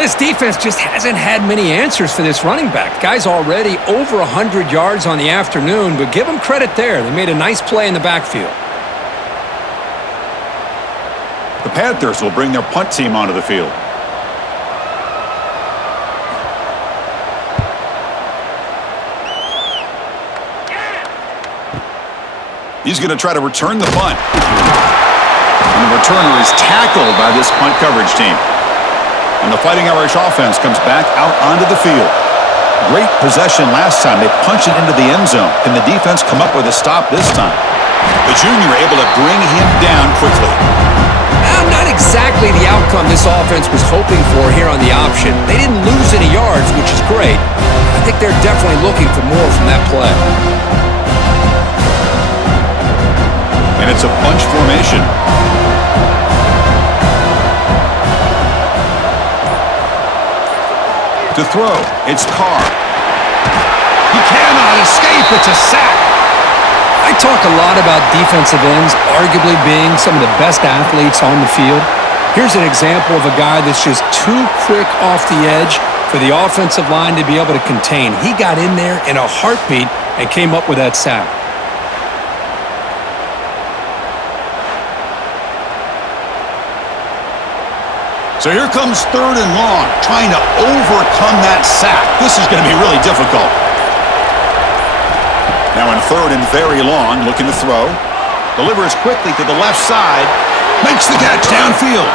This defense just hasn't had many answers for this running back. Guy's already over 100 yards on the afternoon, but give them credit there. They made a nice play in the backfield. The Panthers will bring their punt team onto the field. He's going to try to return the punt. And the returner is tackled by this punt coverage team. And the Fighting Irish offense comes back out onto the field. Great possession last time. They punch it into the end zone. Can the defense come up with a stop this time? The junior able to bring him down quickly. Not exactly the outcome this offense was hoping for here on the option. They didn't lose any yards, which is great. I think they're definitely looking for more from that play. And it's a bunch formation. To throw, it's Carr. He cannot escape. It's a sack. I talk a lot about defensive ends arguably being some of the best athletes on the field. Here's an example of a guy that's just too quick off the edge for the offensive line to be able to contain. He got in there in a heartbeat and came up with that sack. So here comes 3rd and long, trying to overcome that sack. This is going to be really difficult. Now in 3rd and very long, looking to throw. Delivers quickly to the left side. Makes the catch downfield.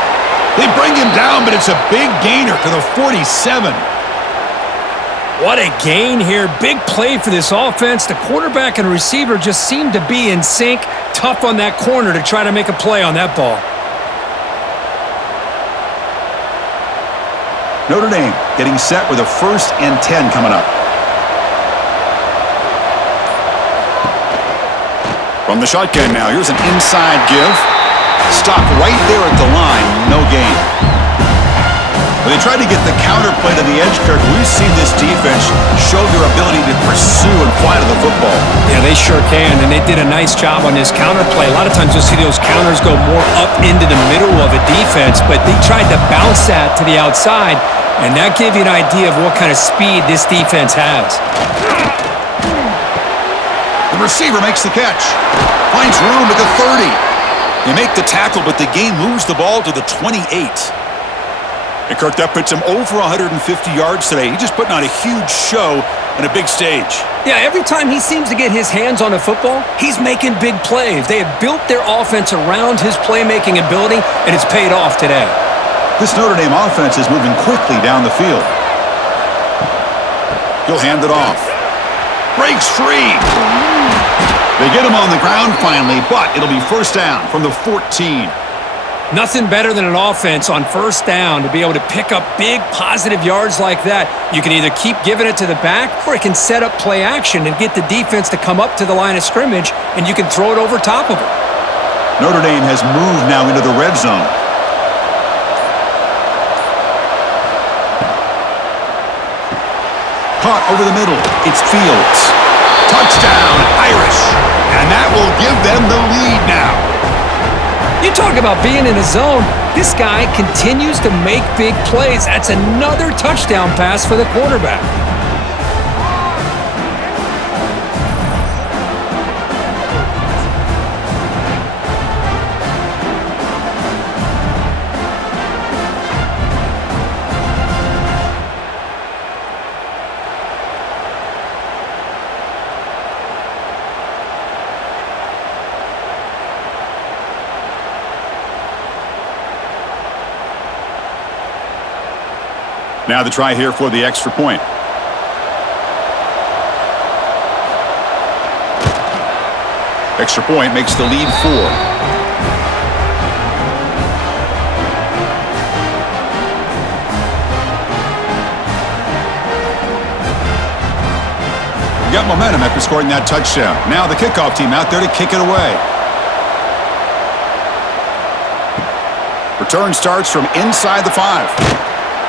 They bring him down, but it's a big gainer to the 47. What a gain here. Big play for this offense. The quarterback and receiver just seem to be in sync. Tough on that corner to try to make a play on that ball. Notre Dame getting set with a 1st and 10 coming up. From the shotgun now, here's an inside give. Stopped right there at the line, no gain. When they tried to get the counter play to the edge, Kirk, we've seen this defense show their ability to pursue and fly to the football. Yeah, they sure can, and they did a nice job on this counter play. A lot of times you'll see those counters go more up into the middle of a defense, but they tried to bounce that to the outside, and that gave you an idea of what kind of speed this defense has. The receiver makes the catch. Finds room at the 30. They make the tackle, but the gain moves the ball to the 28. And Kirk, that puts him over 150 yards today. He's just putting on a huge show on a big stage. Yeah, every time he seems to get his hands on a football, he's making big plays. They have built their offense around his playmaking ability, and it's paid off today. This Notre Dame offense is moving quickly down the field. He'll hand it off. Breaks free. They get him on the ground finally, but it'll be first down from the 14. Nothing better than an offense on first down to be able to pick up big positive yards like that. You can either keep giving it to the back, or it can set up play action and get the defense to come up to the line of scrimmage, and you can throw it over top of it. Notre Dame has moved now into the red zone. Caught over the middle. It's Fields. Touchdown, Irish. And that will give them the lead now. You talk about being in a zone. This guy continues to make big plays. That's another touchdown pass for the quarterback. Now the try here for the extra point. Extra point makes the lead 4. Got momentum after scoring that touchdown. Now the kickoff team out there to kick it away. Return starts from inside the 5.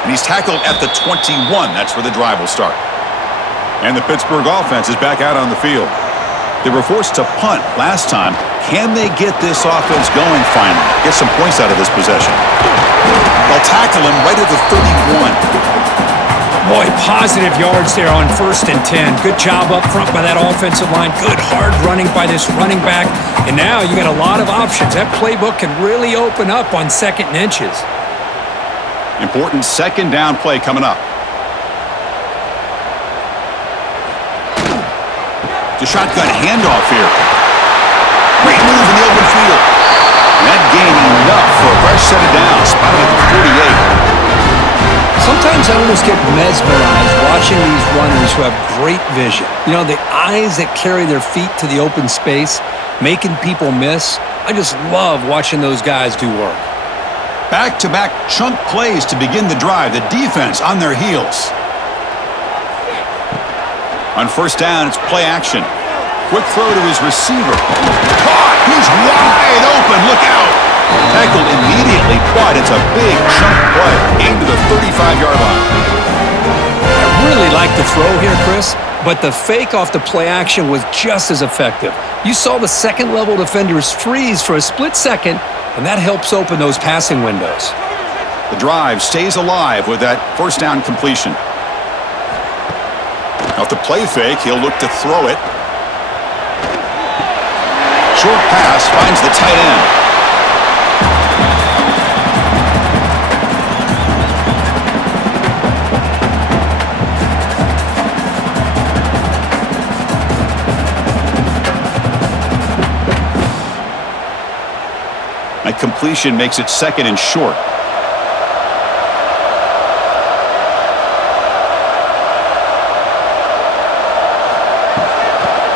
And he's tackled at the 21. That's where the drive will start. And the Pittsburgh offense is back out on the field. They were forced to punt last time. Can they get this offense going finally? Get some points out of this possession. They'll tackle him right at the 31. Boy, positive yards there on 1st and 10. Good job up front by that offensive line. Good hard running by this running back. And now you got a lot of options. That playbook can really open up on 2nd and inches. Important second down play coming up. The shotgun handoff here. Great move in the open field. And that gained enough for a fresh set of downs. Spotted at the 48. Sometimes I almost get mesmerized watching these runners who have great vision. You know, the eyes that carry their feet to the open space, making people miss. I just love watching those guys do work. Back-to-back chunk plays to begin the drive. The defense on their heels. On first down, it's play action. Quick throw to his receiver. Caught! He's wide open. Look out! Tackled immediately, but it's a big chunk play. Aimed to the 35-yard line. I really like the throw here, Chris, but the fake off the play action was just as effective. You saw the second-level defenders freeze for a split second, and that helps open those passing windows. The drive stays alive with that first down completion. Off the play fake, he'll look to throw it. Short pass finds the tight end. That completion makes it 2nd and short.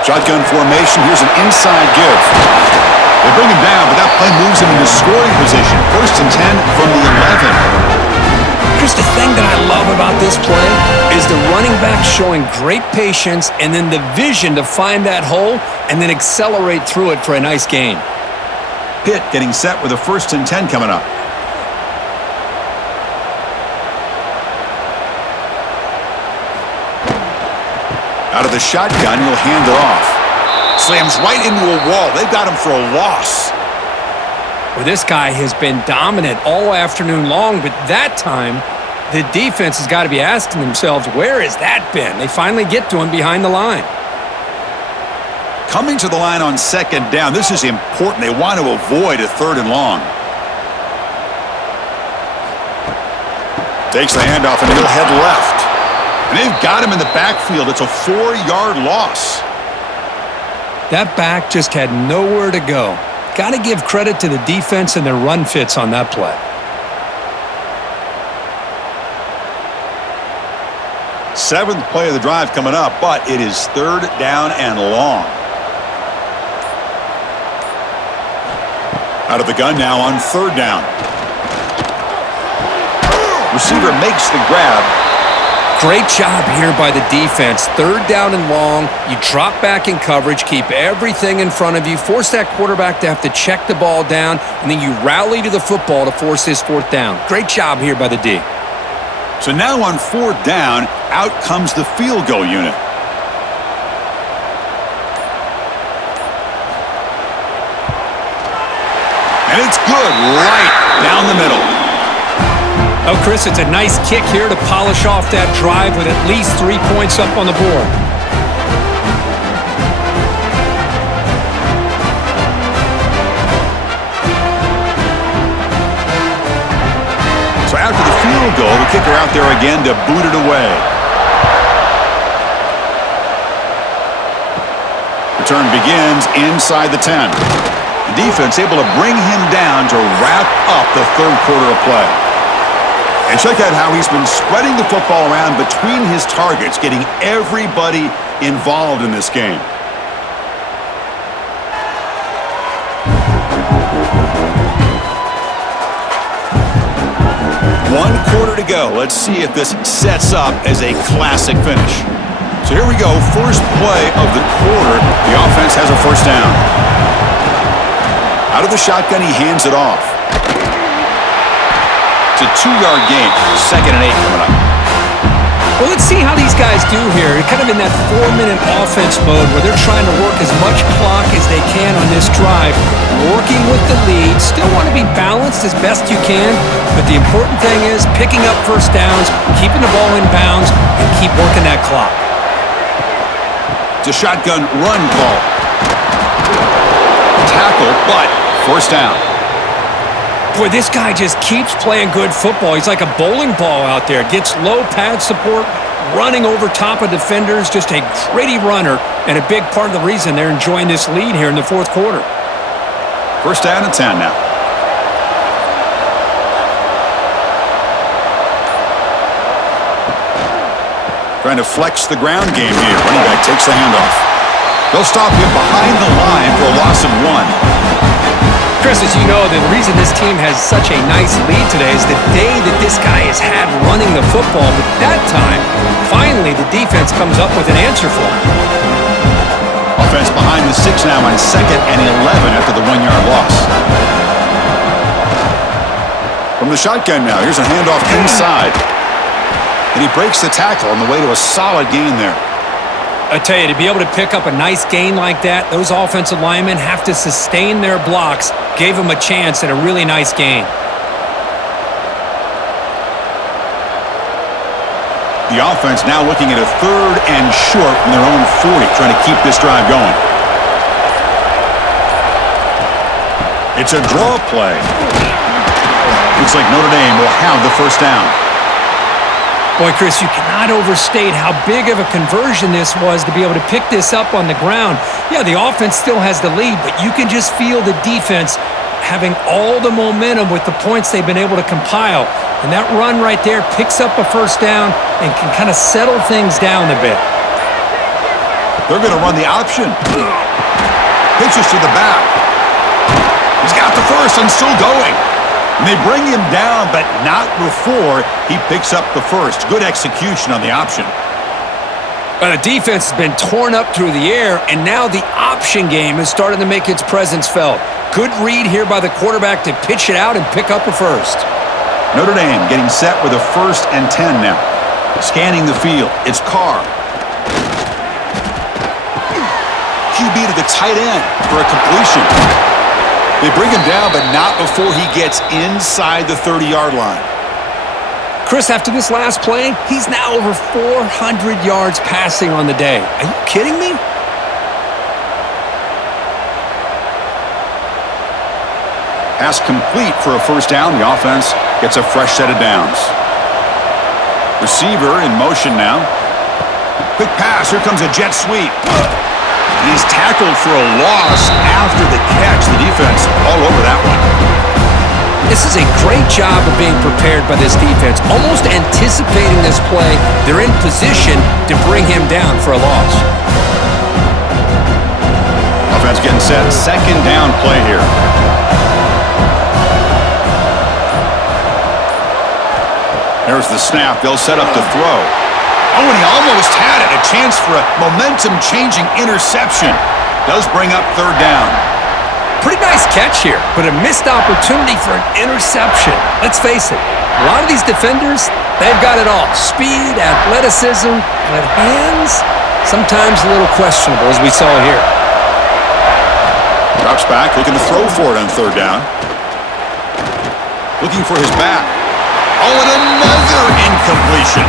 Shotgun formation. Here's an inside give. They bring him down, but that play moves him into scoring position. 1st and 10 from the 11. Chris, the thing that I love about this play is the running back showing great patience and then the vision to find that hole and then accelerate through it for a nice gain. Pitt getting set with a 1st and 10 coming up. Out of the shotgun, he'll hand it off. Slams right into a wall. They've got him for a loss. Well, this guy has been dominant all afternoon long, but that time, the defense has got to be asking themselves, where has that been? They finally get to him behind the line. Coming to the line on 2nd down. This is important. They want to avoid a 3rd and long. Takes the handoff and he'll head left. And they've got him in the backfield. It's a 4-yard loss. That back just had nowhere to go. Got to give credit to the defense and their run fits on that play. Seventh play of the drive coming up, but it is 3rd down and long. Out of the gun now on 3rd down. Receiver makes the grab. Great job here by the defense. 3rd down and long. You drop back in coverage, keep everything in front of you, force that quarterback to have to check the ball down, and then you rally to the football to force this 4th down. Great job here by the D. So now on 4th down, out comes the field goal unit. And it's good, right down the middle. Oh, Chris, it's a nice kick here to polish off that drive with at least 3 points up on the board. So after the field goal, the kicker out there again to boot it away. Return begins inside the 10. The defense able to bring him down to wrap up the 3rd quarter of play. And check out how he's been spreading the football around between his targets, getting everybody involved in this game. One quarter to go. Let's see if this sets up as a classic finish. So here we go. First play of the quarter. The offense has a 1st down. Out of the shotgun, he hands it off. It's a 2-yard gain. 2nd and 8 coming up. Well, let's see how these guys do here. They're kind of in that 4-minute offense mode where they're trying to work as much clock as they can on this drive, working with the lead. Still want to be balanced as best you can, but the important thing is picking up 1st downs, keeping the ball in bounds, and keep working that clock. It's a shotgun run call. Tackle, but 1st down. Boy, this guy just keeps playing good football. He's like a bowling ball out there. Gets low pad support, running over top of defenders. Just a gritty runner, and a big part of the reason they're enjoying this lead here in the 4th quarter. 1st down and 10 now. Trying to flex the ground game here. Running back takes the handoff. They'll stop him behind the line for a loss of 1. Chris, as you know, the reason this team has such a nice lead today is the day that this guy has had running the football. But that time, finally, the defense comes up with an answer for him. Offense behind the 6 now on 2nd and 11 after the 1-yard loss. From the shotgun now, here's a handoff inside. And he breaks the tackle on the way to a solid gain there. I tell you, to be able to pick up a nice gain like that, those offensive linemen have to sustain their blocks. Gave them a chance at a really nice gain. The offense now looking at a 3rd and short from their own 40, trying to keep this drive going. It's a draw play. Looks like Notre Dame will have the 1st down. Boy, Chris, you cannot overstate how big of a conversion this was to be able to pick this up on the ground. Yeah, the offense still has the lead, but you can just feel the defense having all the momentum with the points they've been able to compile. And that run right there picks up a 1st down and can kind of settle things down a bit. They're going to run the option. Pitches to the back. He's got the 1st and still going. And they bring him down, but not before he picks up the 1st. Good execution on the option. But the defense has been torn up through the air, and now the option game is starting to make its presence felt. Good read here by the quarterback to pitch it out and pick up a 1st. Notre Dame getting set with a 1st and 10 now. Scanning the field. It's Carr. QB to the tight end for a completion. They bring him down, but not before he gets inside the 30-yard line. Chris, after this last play, he's now over 400 yards passing on the day. Are you kidding me? Pass complete for a 1st down. The offense gets a fresh set of downs. Receiver in motion now. Quick pass. Here comes a jet sweep. And he's tackled for a loss after the catch. The defense all over that one. This is a great job of being prepared by this defense. Almost anticipating this play, they're in position to bring him down for a loss. Offense getting set. 2nd down play here. There's the snap. They'll set up to throw. Oh, and he almost had it. A chance for a momentum-changing interception. Does bring up third down. Pretty nice catch here, but a missed opportunity for an interception. Let's face it, a lot of these defenders, they've got it all. Speed, athleticism, but hands, sometimes a little questionable, as we saw here. Drops back, looking to throw for it on third down. Looking for his back. Oh, and another incompletion.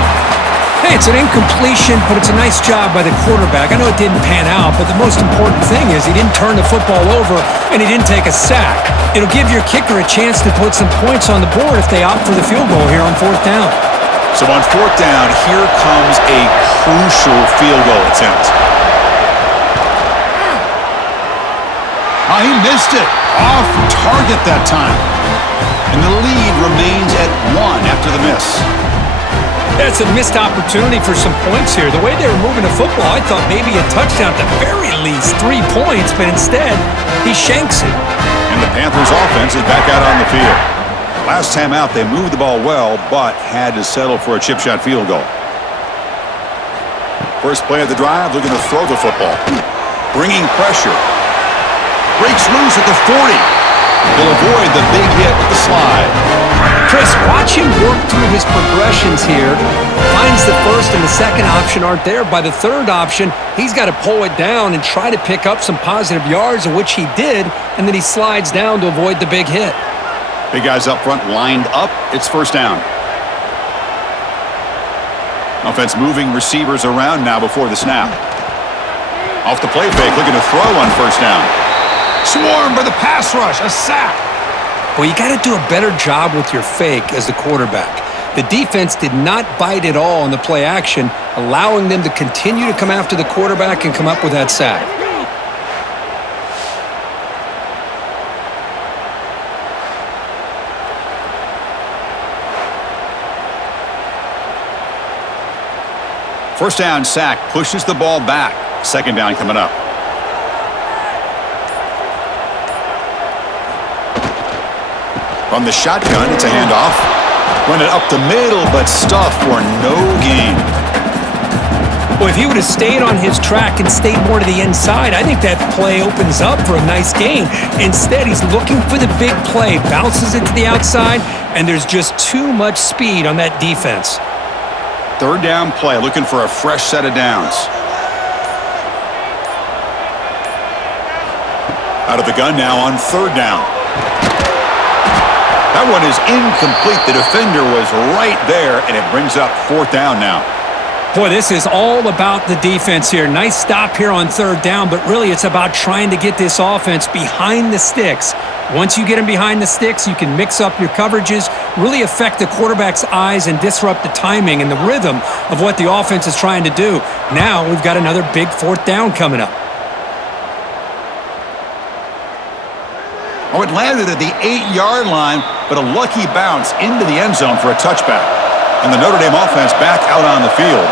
Hey, it's an incompletion, but it's a nice job by the quarterback. I know it didn't pan out, but the most important thing is he didn't turn the football over and he didn't take a sack. It'll give your kicker a chance to put some points on the board if they opt for the field goal here on fourth down. So on fourth down, here comes a crucial field goal attempt. Oh, he missed it. Off target that time. And the lead remains at 1 after the miss. That's a missed opportunity for some points here. The way they were moving the football, I thought maybe a touchdown, at the very least 3 points, but instead, he shanks it. And the Panthers offense is back out on the field. Last time out, they moved the ball well, but had to settle for a chip shot field goal. First play of the drive, looking to throw the football. Bringing pressure. Breaks loose at the 40. He'll avoid the big hit with the slide. Chris, watch him work through his progressions here. Finds the first and the second option aren't there. By the third option, he's got to pull it down and try to pick up some positive yards, of which he did, and then he slides down to avoid the big hit. Big guys up front lined up. It's first down. Offense moving receivers around now before the snap. Off the play fake, looking to throw on first down. Swarmed by the pass rush, a sack. Well, you got to do a better job with your fake as the quarterback. The defense did not bite at all on the play action, allowing them to continue to come after the quarterback and come up with that sack. First down sack pushes the ball back. Second down coming up. From the shotgun, it's a handoff. Run it up the middle, but stuffed for no gain. Well, if he would have stayed on his track and stayed more to the inside, I think that play opens up for a nice gain. Instead, he's looking for the big play, bounces it to the outside, and there's just too much speed on that defense. Third down play, looking for a fresh set of downs. Out of the gun now on third down. That one is incomplete. The defender was right there, and it brings up fourth down now. Boy, this is all about the defense here. Nice stop here on third down, but really it's about trying to get this offense behind the sticks. Once you get them behind the sticks, you can mix up your coverages, really affect the quarterback's eyes and disrupt the timing and the rhythm of what the offense is trying to do. Now we've got another big fourth down coming up. Oh, it landed at the 8-yard line, but a lucky bounce into the end zone for a touchback. And the Notre Dame offense back out on the field.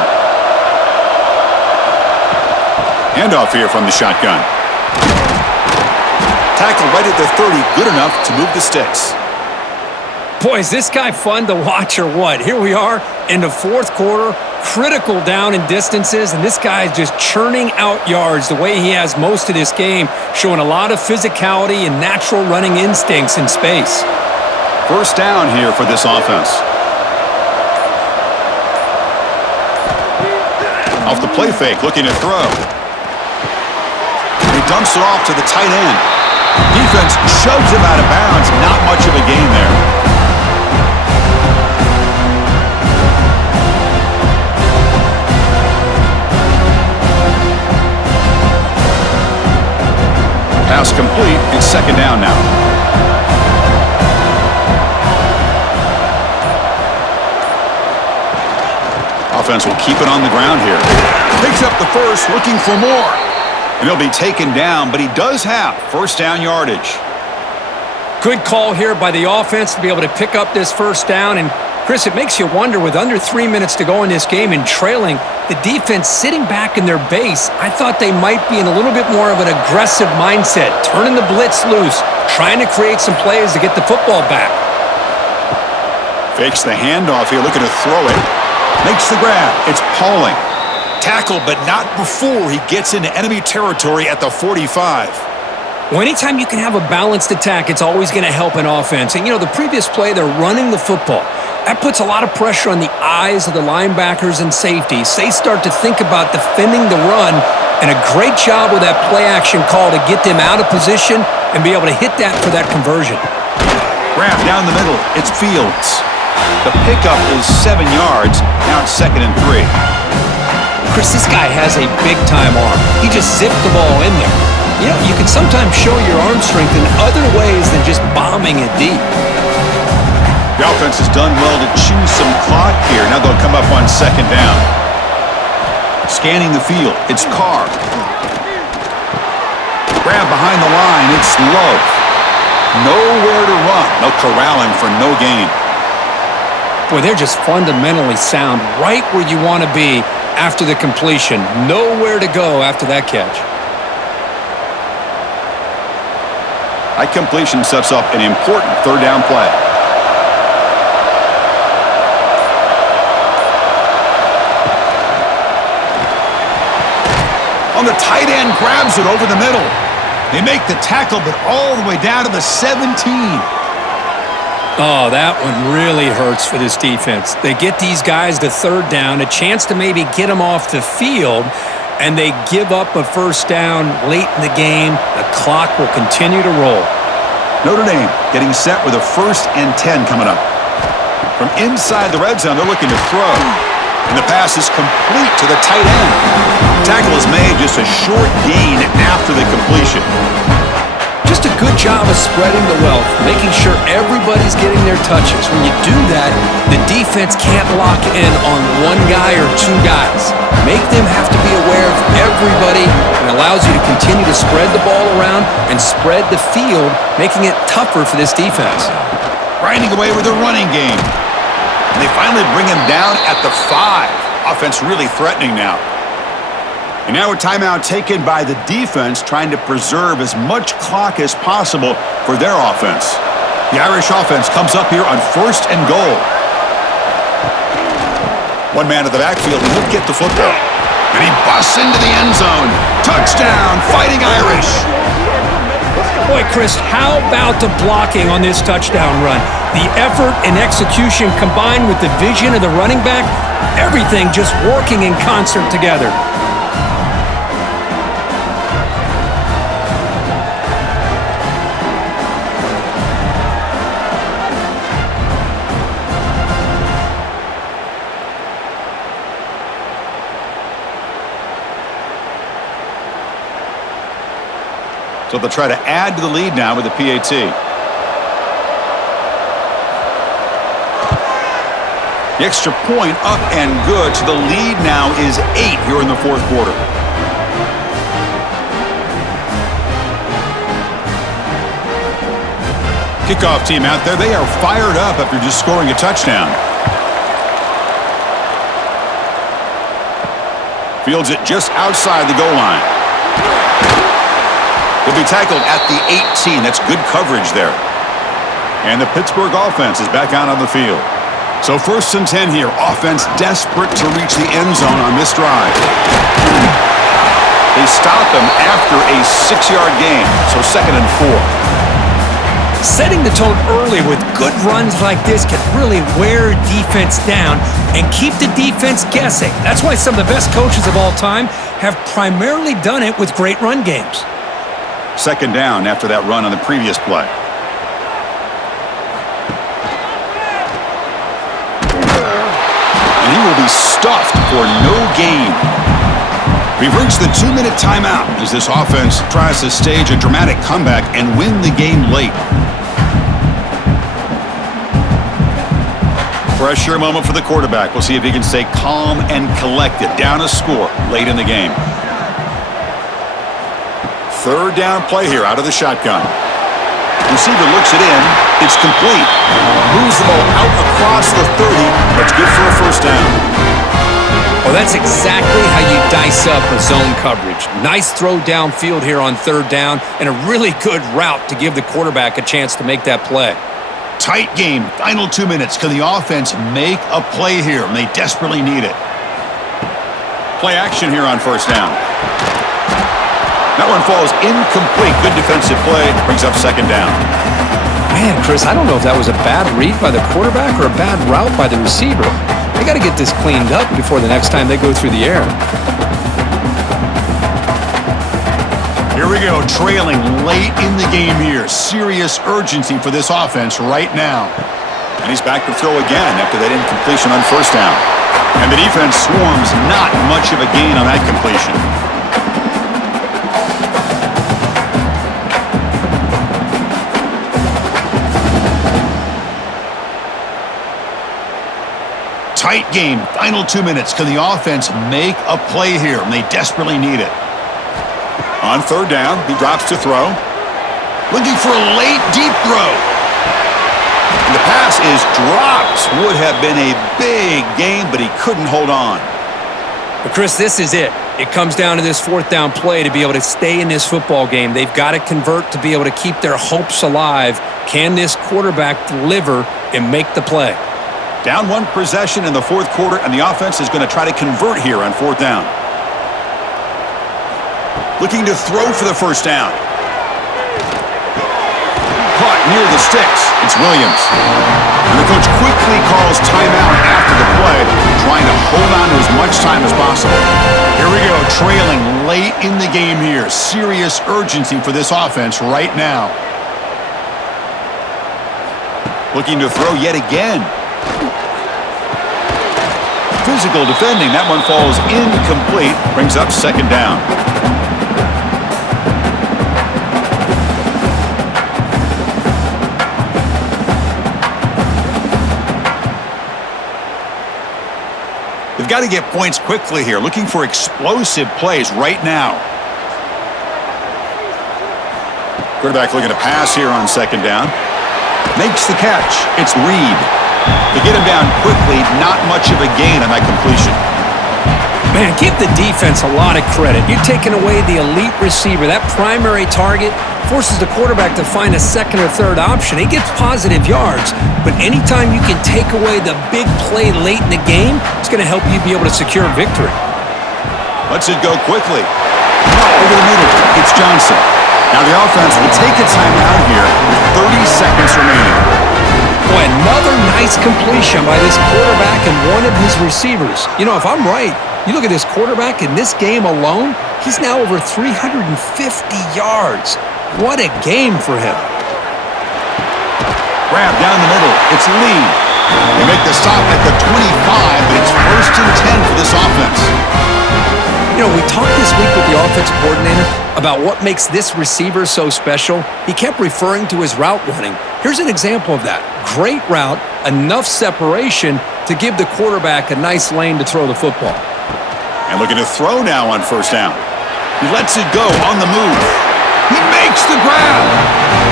Handoff here from the shotgun. Tackled right at the 30, good enough to move the sticks. Boy, is this guy fun to watch or what? Here we are in the fourth quarter, critical down in distances, and this guy is just churning out yards the way he has most of this game, showing a lot of physicality and natural running instincts in space. First down here for this offense. Off the play fake, looking to throw. He dumps it off to the tight end. Defense shoves him out of bounds. Not much of a gain there. Pass complete. It's second down now. Offense will keep it on the ground here. Picks up the first, looking for more. And he'll be taken down, but he does have first down yardage. Good call here by the offense to be able to pick up this first down. And, Chris, it makes you wonder, with under 3 minutes to go in this game and trailing, the defense sitting back in their base, I thought they might be in a little bit more of an aggressive mindset, turning the blitz loose, trying to create some plays to get the football back. Fakes the handoff here, looking to throw it. Makes the grab. It's Pauling. Tackle, but not before he gets into enemy territory at the 45. Well, anytime you can have a balanced attack, it's always going to help an offense. And, the previous play, they're running the football. That puts a lot of pressure on the eyes of the linebackers and safeties. They start to think about defending the run, and a great job with that play-action call to get them out of position and be able to hit that for that conversion. Grab down the middle. It's Fields. The pickup is 7 yards. Now it's 2nd and 3. Chris, this guy has a big-time arm. He just zipped the ball in there. You can sometimes show your arm strength in other ways than just bombing it deep. The offense has done well to chew some clock here. Now they'll come up on 2nd down. Scanning the field. It's Carr. Grab behind the line. It's Love. Nowhere to run. No corralling for no gain. Boy, they're just fundamentally sound right where you want to be after the completion. Nowhere to go after that catch. That completion sets up an important 3rd down play. On the tight end, grabs it over the middle. They make the tackle, but all the way down to the 17. Oh, that one really hurts for this defense. They get these guys to 3rd down, a chance to maybe get them off the field, and they give up a 1st down late in the game. The clock will continue to roll. Notre Dame getting set with a 1st and 10 coming up. From inside the red zone, they're looking to throw. And the pass is complete to the tight end. Tackle is made, just a short gain after the completion. Just a good job of spreading the wealth, making sure everybody's getting their touches. When you do that, the defense can't lock in on one guy or 2 guys. Make them have to be aware of everybody, and allows you to continue to spread the ball around and spread the field, making it tougher for this defense. Grinding away with their running game. And they finally bring him down at the 5. Offense really threatening now. And now a timeout taken by the defense, trying to preserve as much clock as possible for their offense. The Irish offense comes up here on 1st and goal. One man at the backfield, and he'll get the football. And he busts into the end zone. Touchdown, Fighting Irish. Boy, Chris, how about the blocking on this touchdown run? The effort and execution combined with the vision of the running back, everything just working in concert together. So they'll try to add to the lead now with the PAT. The extra point up and good. So the lead now is 8 here in the 4th quarter. Kickoff team out there. They are fired up after just scoring a touchdown. Fields it just outside the goal line. Will be tackled at the 18. That's good coverage there. And the Pittsburgh offense is back out on the field. So 1st and 10 here. Offense desperate to reach the end zone on this drive. They stop him after a 6-yard gain. So 2nd and 4. Setting the tone early with good runs like this can really wear defense down and keep the defense guessing. That's why some of the best coaches of all time have primarily done it with great run games. 2nd down after that run on the previous play. And he will be stuffed for no gain. We've reached the 2-minute timeout as this offense tries to stage a dramatic comeback and win the game late. Pressure moment for the quarterback. We'll see if he can stay calm and collected. Down a score late in the game. 3rd down play here out of the shotgun. Receiver looks it in. It's complete. Moves the ball out across the 30. That's good for a 1st down. Well, that's exactly how you dice up a zone coverage. Nice throw downfield here on 3rd down, and a really good route to give the quarterback a chance to make that play. Tight game, final 2 minutes. Can the offense make a play here? And they desperately need it. Play action here on first down. That one falls incomplete. Good defensive play. Brings up second down. Man, Chris, I don't know if that was a bad read by the quarterback or a bad route by the receiver. They got to get this cleaned up before the next time they go through the air. Here we go, trailing late in the game here. Serious urgency for this offense right now. And he's back to throw again after that incompletion on first down. And the defense swarms, not much of a gain on that completion. Tight game, final 2 minutes. Can the offense make a play here? And they desperately need it. On third down, he drops to throw. Looking for a late, deep throw. And the pass is dropped. Would have been a big game, but he couldn't hold on. But Chris, this is it. It comes down to this fourth down play to be able to stay in this football game. They've got to convert to be able to keep their hopes alive. Can this quarterback deliver and make the play? Down one possession in the fourth quarter, and the offense is going to try to convert here on fourth down. Looking to throw for the first down. Caught near the sticks. It's Williams. And the coach quickly calls timeout after the play, trying to hold on to as much time as possible. Here we go, trailing late in the game here. Serious urgency for this offense right now. Looking to throw yet again. Physical defending. That one falls incomplete. Brings up second down. They've got to get points quickly here. Looking for explosive plays right now. Quarterback looking to pass here on second down. Makes the catch. It's Reed. To get him down quickly, not much of a gain on that completion. Man, give the defense a lot of credit. You're taking away the elite receiver. That primary target forces the quarterback to find a second or third option. He gets positive yards, but anytime you can take away the big play late in the game, it's going to help you be able to secure victory. Lets it go quickly. Over the middle, it's Johnson. Now the offense will take a timeout here with 30 seconds remaining. Boy, another nice completion by this quarterback and one of his receivers. You know, if I'm right, you look at this quarterback in this game alone, he's now over 350 yards. What a game for him. Grab down the middle. It's Lee. They make the stop at the 25, but it's 1st and 10 for this offense. You know, we talked this week with the offensive coordinator about what makes this receiver so special. He kept referring to his route running. Here's an example of that. Great route, enough separation to give the quarterback a nice lane to throw the football. And looking to throw now on first down. He lets it go on the move. He makes the grab.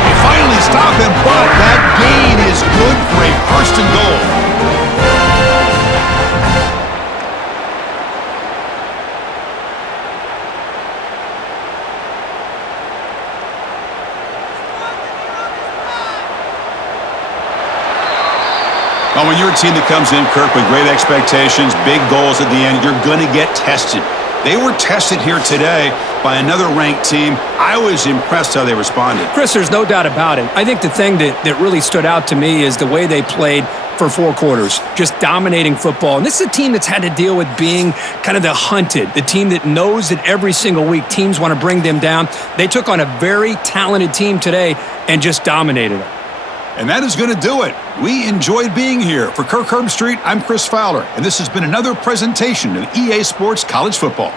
They finally stop him, but that gain is good for a 1st and goal. Well, when you're a team that comes in, Kirk, with great expectations, big goals at the end, you're going to get tested. They were tested here today by another ranked team. I was impressed how they responded. Chris, there's no doubt about it. I think the thing that really stood out to me is the way they played for 4 quarters, just dominating football. And this is a team that's had to deal with being kind of the hunted, the team that knows that every single week teams want to bring them down. They took on a very talented team today and just dominated it. And that is going to do it. We enjoyed being here. For Kirk Herbstreit, I'm Chris Fowler, and this has been another presentation of EA Sports College Football.